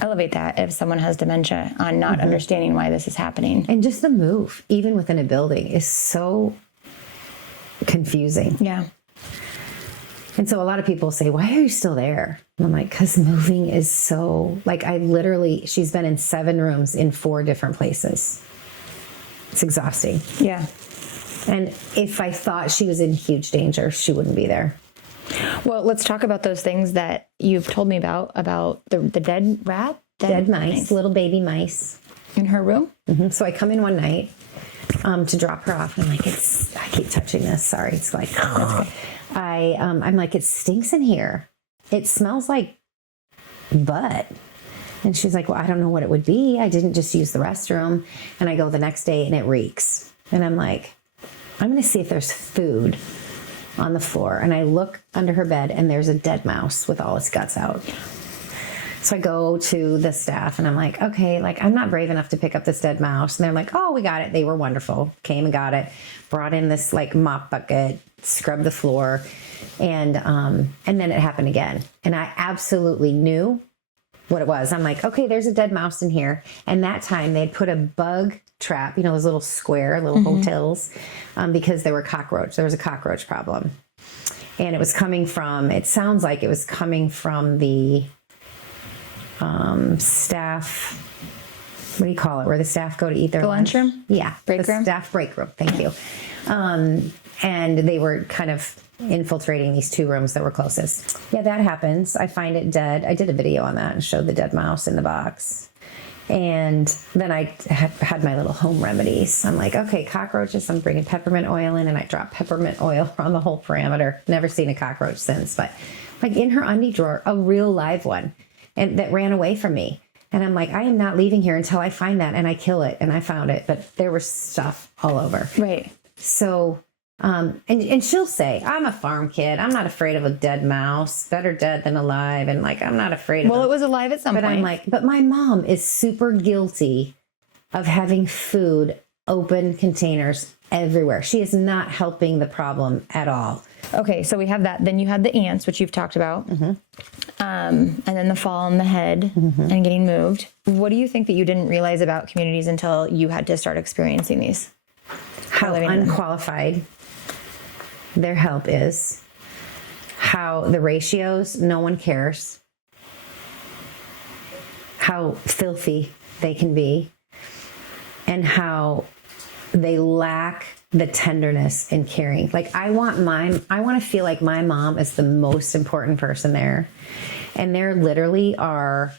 elevate that if someone has dementia on not understanding why this is happening. And just the move, even within a building, is so confusing. Yeah. And so a lot of people say, why are you still there? And I'm like, because moving is so, like, she's been in 7 rooms in 4 different places. It's exhausting. Yeah. And if I thought she was in huge danger, she wouldn't be there. Well, let's talk about those things that you've told me about the dead rat? Dead mice, little baby mice. In her room? Mm-hmm. So I come in one night to drop her off. I'm like, I keep touching this. Sorry. It's like, I'm like, it stinks in here. It smells like butt. And she's like, well, I don't know what it would be. I didn't just use the restroom. And I go the next day, and it reeks. And I'm like, I'm going to see if there's food on the floor. And I look under her bed, and there's a dead mouse with all its guts out. So I go to the staff, and I'm like, okay, like, I'm not brave enough to pick up this dead mouse. And they're like, oh, we got it. They were wonderful. Came and got it, brought in this like mop bucket, scrubbed the floor. And then it happened again. And I absolutely knew what it was. I'm like, okay, there's a dead mouse in here. And that time they'd put a bug trap, those little square, little hotels, because there was a cockroach problem. And it sounds like it was coming from the staff what do you call it? Where the staff go to eat their The lunch? lunchroom? Yeah. Break the room? Staff break room. Thank you. And they were kind of infiltrating these 2 rooms that were closest. Yeah, that happens. I find it dead. I did a video on that and showed the dead mouse in the box. And then I had my little home remedies. I'm like, okay, cockroaches, I'm bringing peppermint oil in, and I drop peppermint oil on the whole perimeter. Never seen a cockroach since, but like in her undie drawer, a real live one, and that ran away from me. And I'm like, I am not leaving here until I find that, and I kill it. And I found it, but there was stuff all over. Right. So, and she'll say, I'm a farm kid. I'm not afraid of a dead mouse. Better dead than alive. And like, I'm not afraid of Well, it was alive at some But point. I'm like, but my mom is super guilty of having food, open containers everywhere. She is not helping the problem at all. Okay, so we have that. Then you had the ants, which you've talked about. And then the fall on the head and getting moved. What do you think that you didn't realize about communities until you had to start experiencing these? How unqualified their help is, how the ratios, no one cares, how filthy they can be, and how they lack the tenderness and caring. Like I want to feel like my mom is the most important person there. And there literally are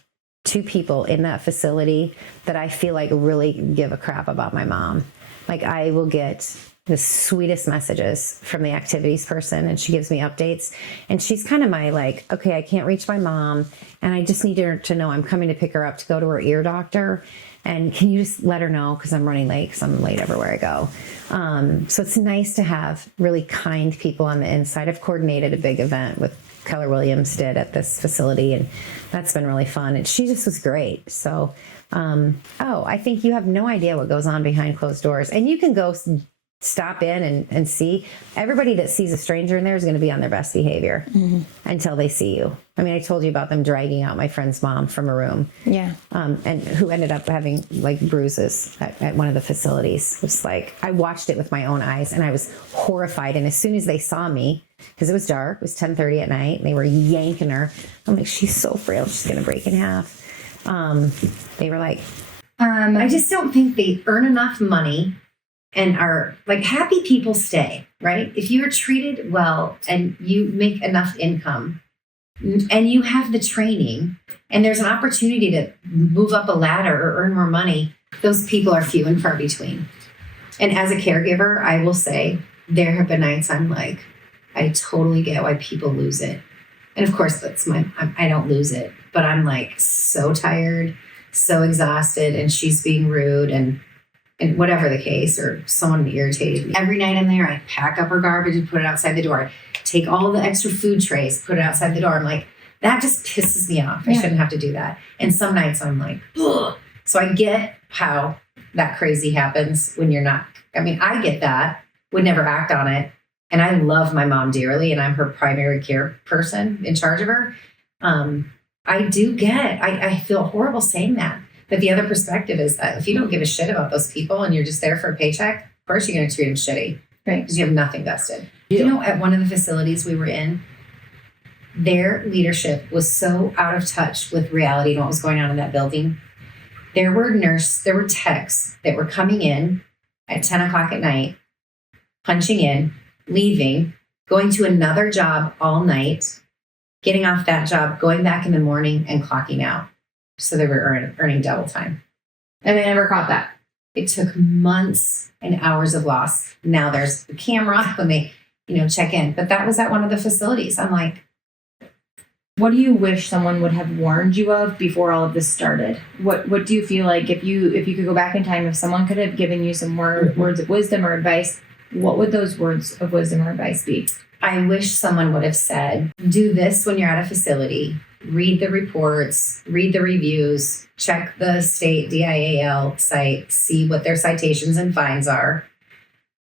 2 people in that facility that I feel like really give a crap about my mom. Like I will get the sweetest messages from the activities person, and she gives me updates, and she's kind of my like, okay, I can't reach my mom, and I just need her to know I'm coming to pick her up to go to her ear doctor, and can you just let her know, because I'm running late, because I'm late everywhere I go. So it's nice to have really kind people on the inside. I've coordinated a big event with Keller Williams did at this facility, and that's been really fun, and she just was great. So I think you have no idea what goes on behind closed doors, and you can go stop in and see. Everybody that sees a stranger in there is going to be on their best behavior until they see you. I mean, I told you about them dragging out my friend's mom from a room. Yeah. And who ended up having like bruises at one of the facilities. It was like, I watched it with my own eyes and I was horrified. And as soon as they saw me, because it was dark, it was 10:30 at night, and they were yanking her. I'm like, she's so frail, she's going to break in half. They were like, I just don't think they earn enough money and are like, happy people stay, right? If you are treated well and you make enough income and you have the training and there's an opportunity to move up a ladder or earn more money, those people are few and far between. And as a caregiver, I will say there have been nights I'm like, I totally get why people lose it. And of course, I don't lose it, but I'm like so tired, so exhausted, and she's being rude and whatever the case, or someone irritated me. Every night I'm there, I pack up her garbage and put it outside the door. Take all the extra food trays, put it outside the door. I'm like, that just pisses me off. I shouldn't have to do that. And some nights I'm like, ugh. So I get how that crazy happens when you're not. I mean, I get that. Would never act on it. And I love my mom dearly, and I'm her primary care person in charge of her. I feel horrible saying that. But the other perspective is that if you don't give a shit about those people and you're just there for a paycheck, of course you're going to treat them shitty. Right. Because you have nothing vested. You know, at one of the facilities we were in, their leadership was so out of touch with reality and what was going on in that building. There were techs that were coming in at 10 o'clock at night, punching in, leaving, going to another job all night, getting off that job, going back in the morning and clocking out. So they were earning double time. And they never caught that. It took months and hours of loss. Now there's the camera when they, check in. But that was at one of the facilities. I'm like, what do you wish someone would have warned you of before all of this started? What do you feel like if you could go back in time, if someone could have given you some words of wisdom or advice, what would those words of wisdom or advice be? I wish someone would have said, do this when you're at a facility. Read the reports, read the reviews, check the state DIAL site, see what their citations and fines are,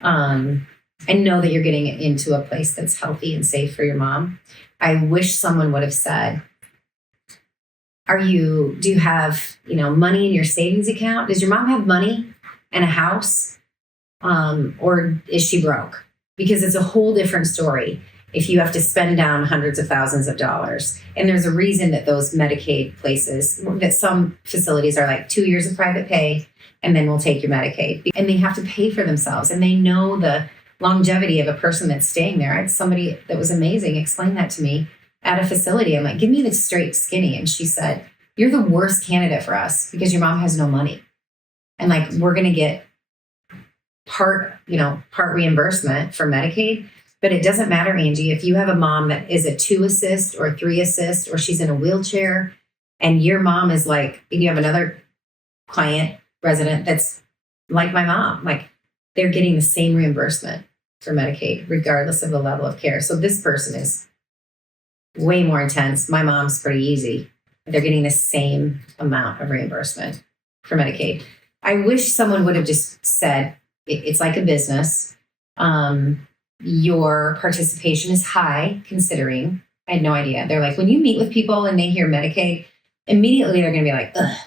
and know that you're getting into a place that's healthy and safe for your mom. I wish someone would have said, do you have, money in your savings account? Does your mom have money and a house? Or is she broke? Because it's a whole different story. if you have to spend down hundreds of thousands of dollars. And there's a reason that those Medicaid places, that some facilities are like 2 years of private pay, and then we'll take your Medicaid. And they have to pay for themselves. And they know the longevity of a person that's staying there. I had somebody that was amazing explain that to me at a facility. I'm like, give me the straight skinny. And she said, you're the worst candidate for us because your mom has no money. And like, we're going to get part reimbursement for Medicaid. But it doesn't matter, Angie, if you have a mom that is a 2 assist or 3 assist, or she's in a wheelchair, and your mom is like, you have another client resident that's like my mom, like they're getting the same reimbursement for Medicaid, regardless of the level of care. So this person is way more intense. My mom's pretty easy. They're getting the same amount of reimbursement for Medicaid. I wish someone would have just said, it's like a business. Your participation is high, considering. I had no idea. They're like, when you meet with people and they hear Medicaid, immediately they're going to be like, ugh.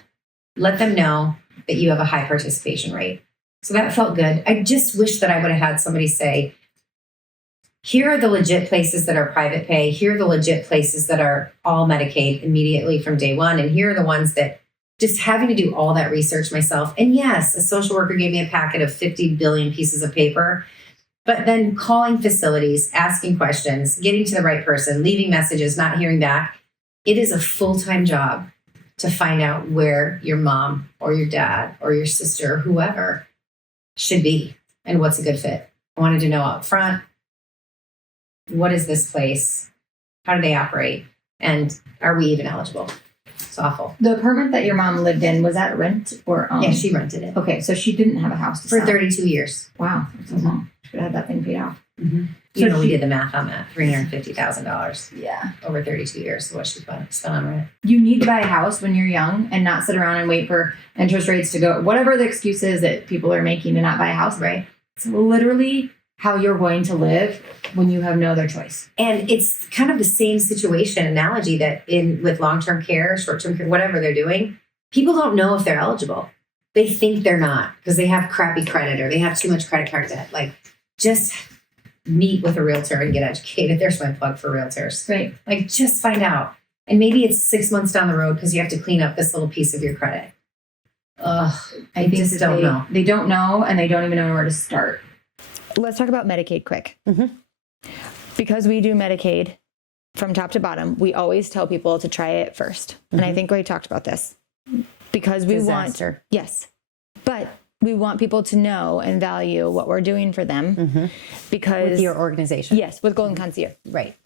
Let them know that you have a high participation rate. So that felt good. I just wish that I would have had somebody say, here are the legit places that are private pay. Here are the legit places that are all Medicaid immediately from day one. And here are the ones that just having to do all that research myself. And yes, a social worker gave me a packet of 50 billion pieces of paper, but then calling facilities, asking questions, getting to the right person, leaving messages, not hearing back. It is a full-time job to find out where your mom or your dad or your sister or whoever should be and what's a good fit. I wanted to know up front, what is this place? How do they operate? And are we even eligible? It's awful. The apartment that your mom lived in, was that rent or owned? Yeah, she rented it. Okay, so she didn't have a house to For sell. 32 years. Wow, that's so long. She could have had that thing paid off. Mm-hmm. So we did the math on that. $350,000 Yeah. over 32 years is what she spent on rent. You need to buy a house when you're young and not sit around and wait for interest rates to go, whatever the excuse is that people are making to not buy a house. Right. It's literally how you're going to live when you have no other choice. And it's kind of the same situation analogy that with long-term care, short-term care, whatever they're doing, people don't know if they're eligible. They think they're not because they have crappy credit or they have too much credit card debt. Like, just meet with a realtor and get educated. There's my plug for realtors. Right. Like, just find out. And maybe it's 6 months down the road because you have to clean up this little piece of your credit. I think just don't know. They don't know, and they don't even know where to start. Let's talk about Medicaid quick. Mm-hmm. Because we do Medicaid from top to bottom, we always tell people to try it first. Mm-hmm. And I think we talked about this. Because we Disaster. Yes. But we want people to know and value what we're doing for them. Mm-hmm. Because with your organization. Yes, with Golden Concierge. Right.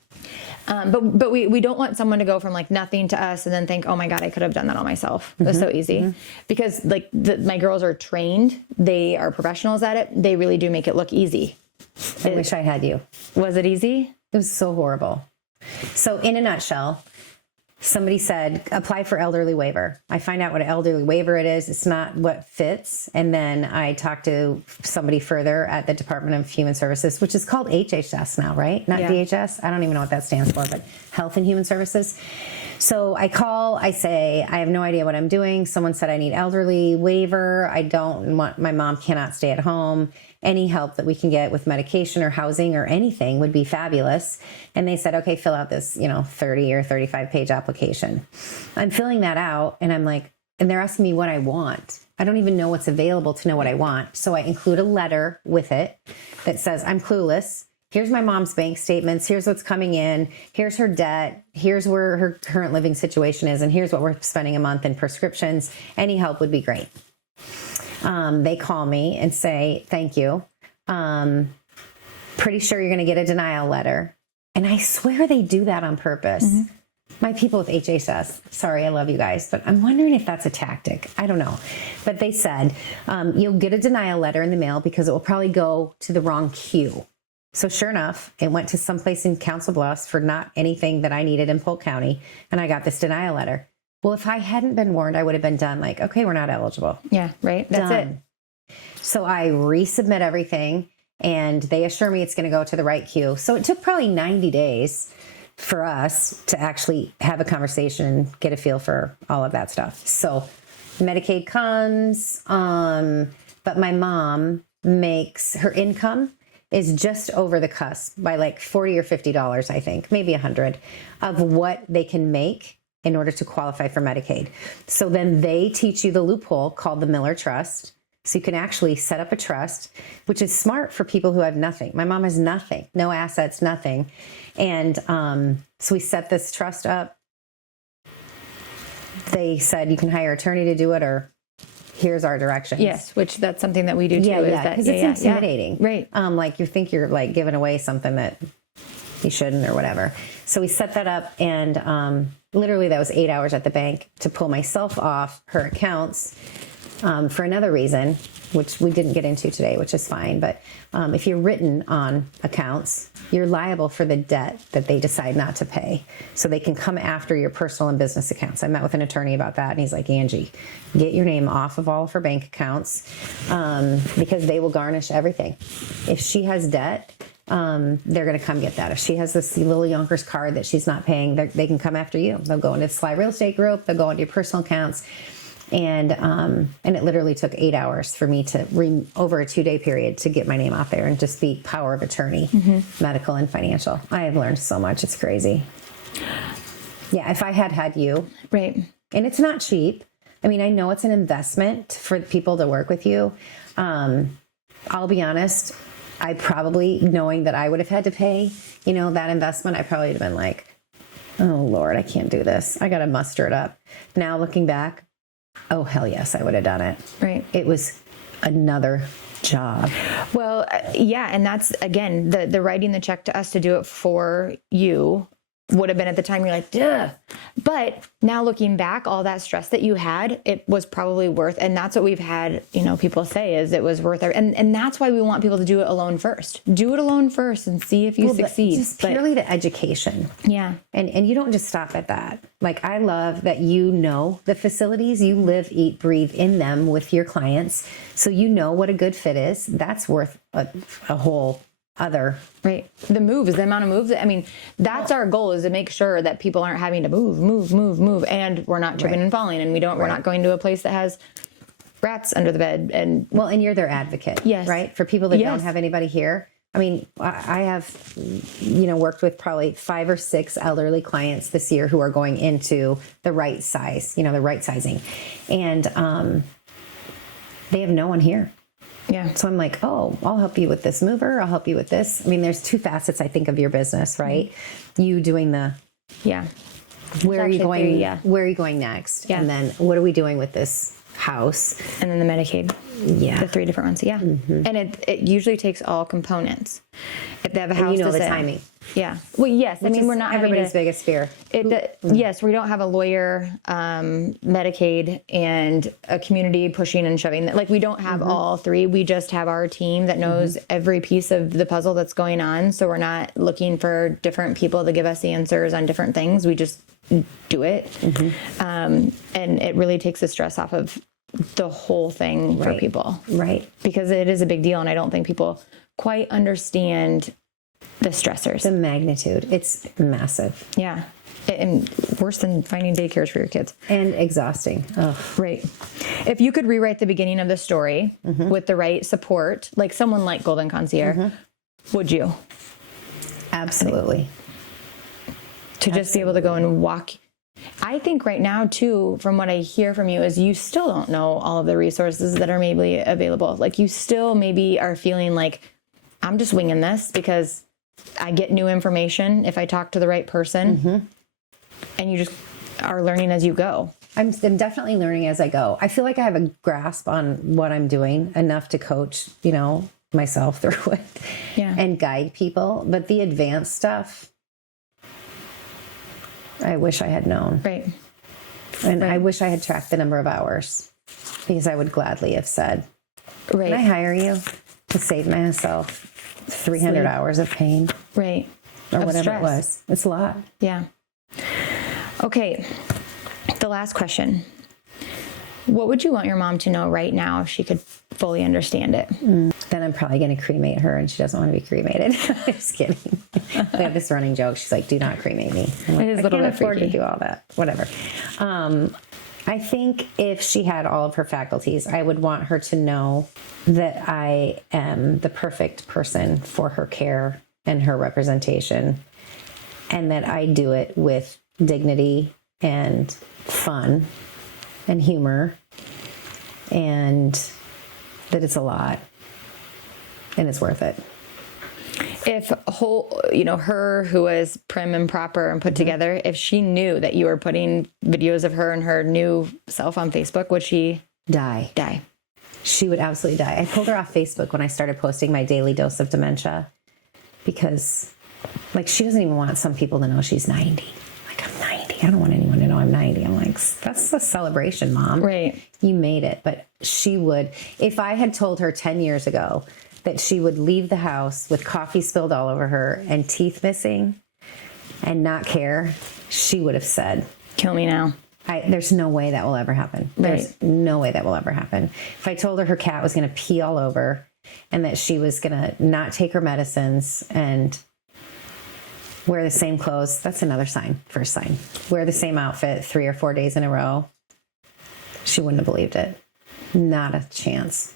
But we don't want someone to go from like nothing to us and then think, oh my God, I could have done that all myself. It was so easy. Mm-hmm. Because like my girls are trained. They are professionals at it. They really do make it look easy. I wish I had you. Was it easy? It was so horrible. So in a nutshell, somebody said, apply for elderly waiver. I find out what an elderly waiver it is. It's not what fits. And then I talked to somebody further at the Department of Human Services, which is called HHS now, right? Not DHS. I don't even know what that stands for, but Health and Human Services. So I call, I say, I have no idea what I'm doing. Someone said I need elderly waiver. I don't want, my mom cannot stay at home. Any help that we can get with medication or housing or anything would be fabulous. And they said, okay, fill out this, 30 or 35 page application. I'm filling that out and I'm like, and they're asking me what I want. I don't even know what's available to know what I want. So I include a letter with it that says, I'm clueless. Here's my mom's bank statements. Here's what's coming in. Here's her debt. Here's where her current living situation is. And here's what we're spending a month in prescriptions. Any help would be great. They call me and say, thank you. Pretty sure you're going to get a denial letter. And I swear they do that on purpose. Mm-hmm. My people with HHS, sorry, I love you guys, but I'm wondering if that's a tactic. I don't know. But they said, you'll get a denial letter in the mail because it will probably go to the wrong queue. So sure enough, it went to someplace in Council Bluffs for not anything that I needed in Polk County. And I got this denial letter. Well, if I hadn't been warned, I would have been done like, okay, we're not eligible. Yeah, right. That's done. It. So I resubmit everything and they assure me it's going to go to the right queue. So it took probably 90 days for us to actually have a conversation, get a feel for all of that stuff. So Medicaid comes, but my mom makes her income is just over the cusp by like $40 or $50, I think, maybe $100 of what they can make in order to qualify for Medicaid. So then they teach you the loophole called the Miller Trust. So you can actually set up a trust, which is smart for people who have nothing. My mom has nothing, no assets, nothing. And so we set this trust up. They said you can hire an attorney to do it, or here's our directions. Yes, which that's something that we do too. Because it's intimidating. Right. Like you think you're like giving away something that you shouldn't or whatever. So we set that up, and literally that was 8 hours at the bank to pull myself off her accounts for another reason, which we didn't get into today, which is fine. But if you're written on accounts, you're liable for the debt that they decide not to pay. So they can come after your personal and business accounts. I met with an attorney about that, and he's like, Angie, get your name off of all of her bank accounts because they will garnish everything. If she has debt, they're going to come get that. If she has this little Yonkers card that she's not paying, they can come after you. They'll go into Sly Real Estate Group. They'll go into your personal accounts. And it literally took 8 hours for me to, over a 2-day period, to get my name out there and just be power of attorney, medical and financial. I have learned so much. It's crazy. Yeah, if I had you. Right. And it's not cheap. I mean, I know it's an investment for people to work with you. I'll be honest. I probably, knowing that I would have had to pay, that investment, I probably would have been like, oh, Lord, I can't do this. I got to muster it up. Now looking back, oh, hell yes, I would have done it. Right. It was another job. Well, yeah. And that's, again, the writing the check to us to do it for you would have been at the time, you're like, duh. But now looking back, all that stress that you had, it was probably worth, and that's what we've had, people say is it was worth it. And that's why we want people to do it alone first. Do it alone first and see if you succeed. Just purely the education. Yeah. And you don't just stop at that. Like, I love that the facilities, you live, eat, breathe in them with your clients. So you know what a good fit is. That's worth a whole other. Right. The move is the amount of moves. I mean, that's our goal, is to make sure that people aren't having to move, and we're not tripping and falling, and we're not going to a place that has rats under the bed. And you're their advocate. Yes. Right. For people that don't have anybody here. I mean, I have, worked with probably 5 or 6 elderly clients this year who are going into the right size, the right sizing, and they have no one here. Yeah. So I'm like, oh, I'll help you with this mover. I'll help you with this. I mean, there's 2 facets, I think, of your business, right? You doing where are you going? Where are you going next? Yeah. And then what are we doing with this house? And then the Medicaid. Yeah. The 3 different ones. Yeah. Mm-hmm. And it usually takes all components. If they have a house, the timing. Yeah. Well, yes. Which we're not everybody's biggest fear. Yes, we don't have a lawyer, Medicaid, and a community pushing and shoving. Like, we don't have all 3. We just have our team that knows every piece of the puzzle that's going on. So we're not looking for different people to give us the answers on different things. We just do it. And it really takes the stress off of the whole thing for people. Right. Because it is a big deal. And I don't think people quite understand the stressors. The magnitude. It's massive. Yeah. And worse than finding daycares for your kids. And exhausting. Oh. Right. If you could rewrite the beginning of the story with the right support, like someone like Golden Concierge, would you? Absolutely. To just be able to go and walk. I think right now, too, from what I hear from you, is you still don't know all of the resources that are maybe available. Like, you still maybe are feeling like, I'm just winging this because I get new information if I talk to the right person. And you just are learning as you go. I'm definitely learning as I go. I feel like I have a grasp on what I'm doing enough to coach, myself through it and guide people. But the advanced stuff, I wish I had known. Right. And I wish I had tracked the number of hours, because I would gladly have said, right. Can I hire you to save myself 300 hours of pain? Right. Or of whatever stress. It was. It's a lot. Yeah. Okay. The last question. What would you want your mom to know right now if she could fully understand it? Then I'm probably going to cremate her, and she doesn't want to be cremated. Just kidding. We have this running joke. She's like, do not cremate me. I'm like, It is a I little can't bit afford freaky. to do all that. Whatever. I think if she had all of her faculties, I would want her to know that I am the perfect person for her care and her representation, and that I do it with dignity and fun and humor, and that it's a lot and it's worth it. If her who was prim and proper and put together, if she knew that you were putting videos of her and her new self on Facebook, would she Die. She would absolutely die. I pulled her off Facebook when I started posting my daily dose of dementia, because like she doesn't even want some people to know she's 90. Like, I'm 90. I don't want anyone to know I'm 90. I'm like, that's a celebration, Mom. Right. You made it. But she would, if I had told her 10 years ago that she would leave the house with coffee spilled all over her and teeth missing and not care, she would have said, kill me now. There's no way that will ever happen. Right. There's no way that will ever happen. If I told her cat was going to pee all over and that she was going to not take her medicines and wear the same clothes, that's another sign, first sign. Wear the same outfit 3 or 4 days in a row, she wouldn't have believed it. Not a chance.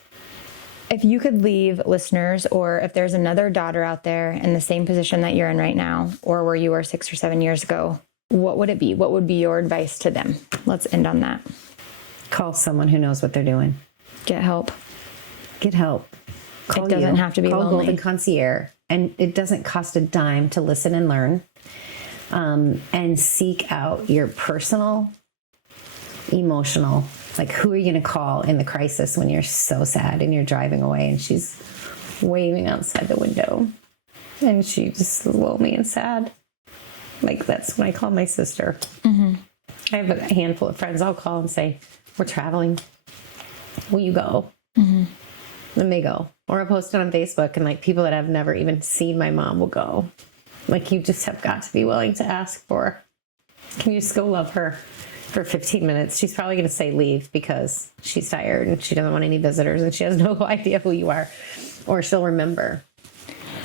If you could leave listeners, or if there's another daughter out there in the same position that you're in right now, or where you were 6 or 7 years ago, what would it be? What would be your advice to them? Let's end on that. Call someone who knows what they're doing. Get help. Get help. Call it doesn't have to be Call lonely. Golden Concierge. And it doesn't cost a dime to listen and learn. And seek out your personal, emotional, like who are you going to call in the crisis when you're so sad and you're driving away and she's waving outside the window and she's just lonely and sad. Like, that's when I call my sister. Mm-hmm. I have a handful of friends I'll call and say, we're traveling. Will you go? Mm-hmm. And they go. Or I'll post it on Facebook, and like people that have never even seen my mom will go. Like, you just have got to be willing to ask for, can you just go love her for 15 minutes? She's probably going to say leave because she's tired and she doesn't want any visitors and she has no idea who you are, or she'll remember.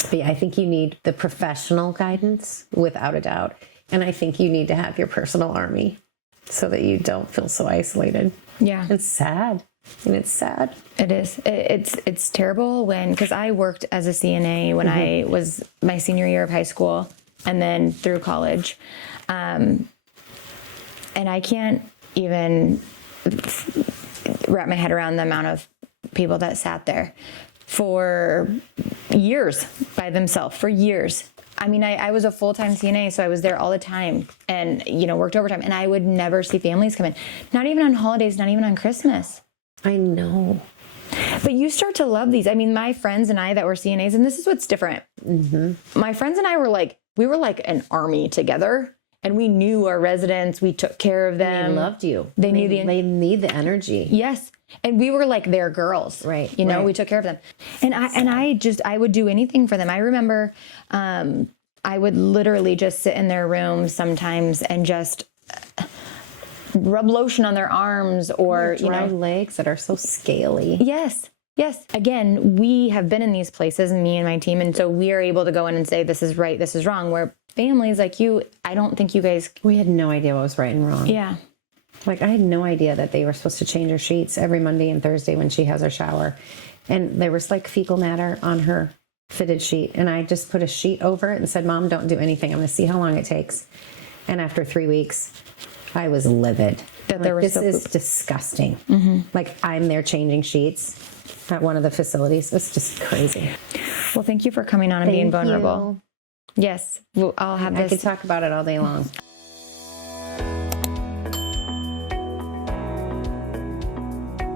But yeah, I think you need the professional guidance without a doubt. And I think you need to have your personal army so that you don't feel so isolated. Yeah. It's sad. And it's sad. It is. It's terrible because I worked as a CNA when I was my senior year of high school and then through college. And I can't even wrap my head around the amount of people that sat there for years by themselves, for years. I mean, I was a full-time CNA, so I was there all the time and, worked overtime, and I would never see families come in. Not even on holidays, not even on Christmas. I know. But you start to love these. I mean, my friends and I that were CNAs, and this is what's different. Mm-hmm. My friends and I were like an army together, and we knew our residents. We took care of them. They loved you. They need the energy. Yes. And we were like their girls, right? Right. We took care of them. And I would do anything for them. I remember, I would literally just sit in their room sometimes and just rub lotion on their arms or, dry legs that are so scaly. Yes. Yes. Again, we have been in these places, me and my team. And so we are able to go in and say, this is right, this is wrong. Where families like you, I don't think you guys. We had no idea what was right and wrong. Yeah. Like, I had no idea that they were supposed to change her sheets every Monday and Thursday when she has her shower. And there was like fecal matter on her fitted sheet. And I just put a sheet over it and said, Mom, don't do anything. I'm going to see how long it takes. And after 3 weeks, I was livid. This is disgusting. Mm-hmm. Like, I'm there changing sheets at one of the facilities. It's just crazy. Well, thank you for coming on and being vulnerable. You. Yes. Well, I'll have this. I could talk about it all day long.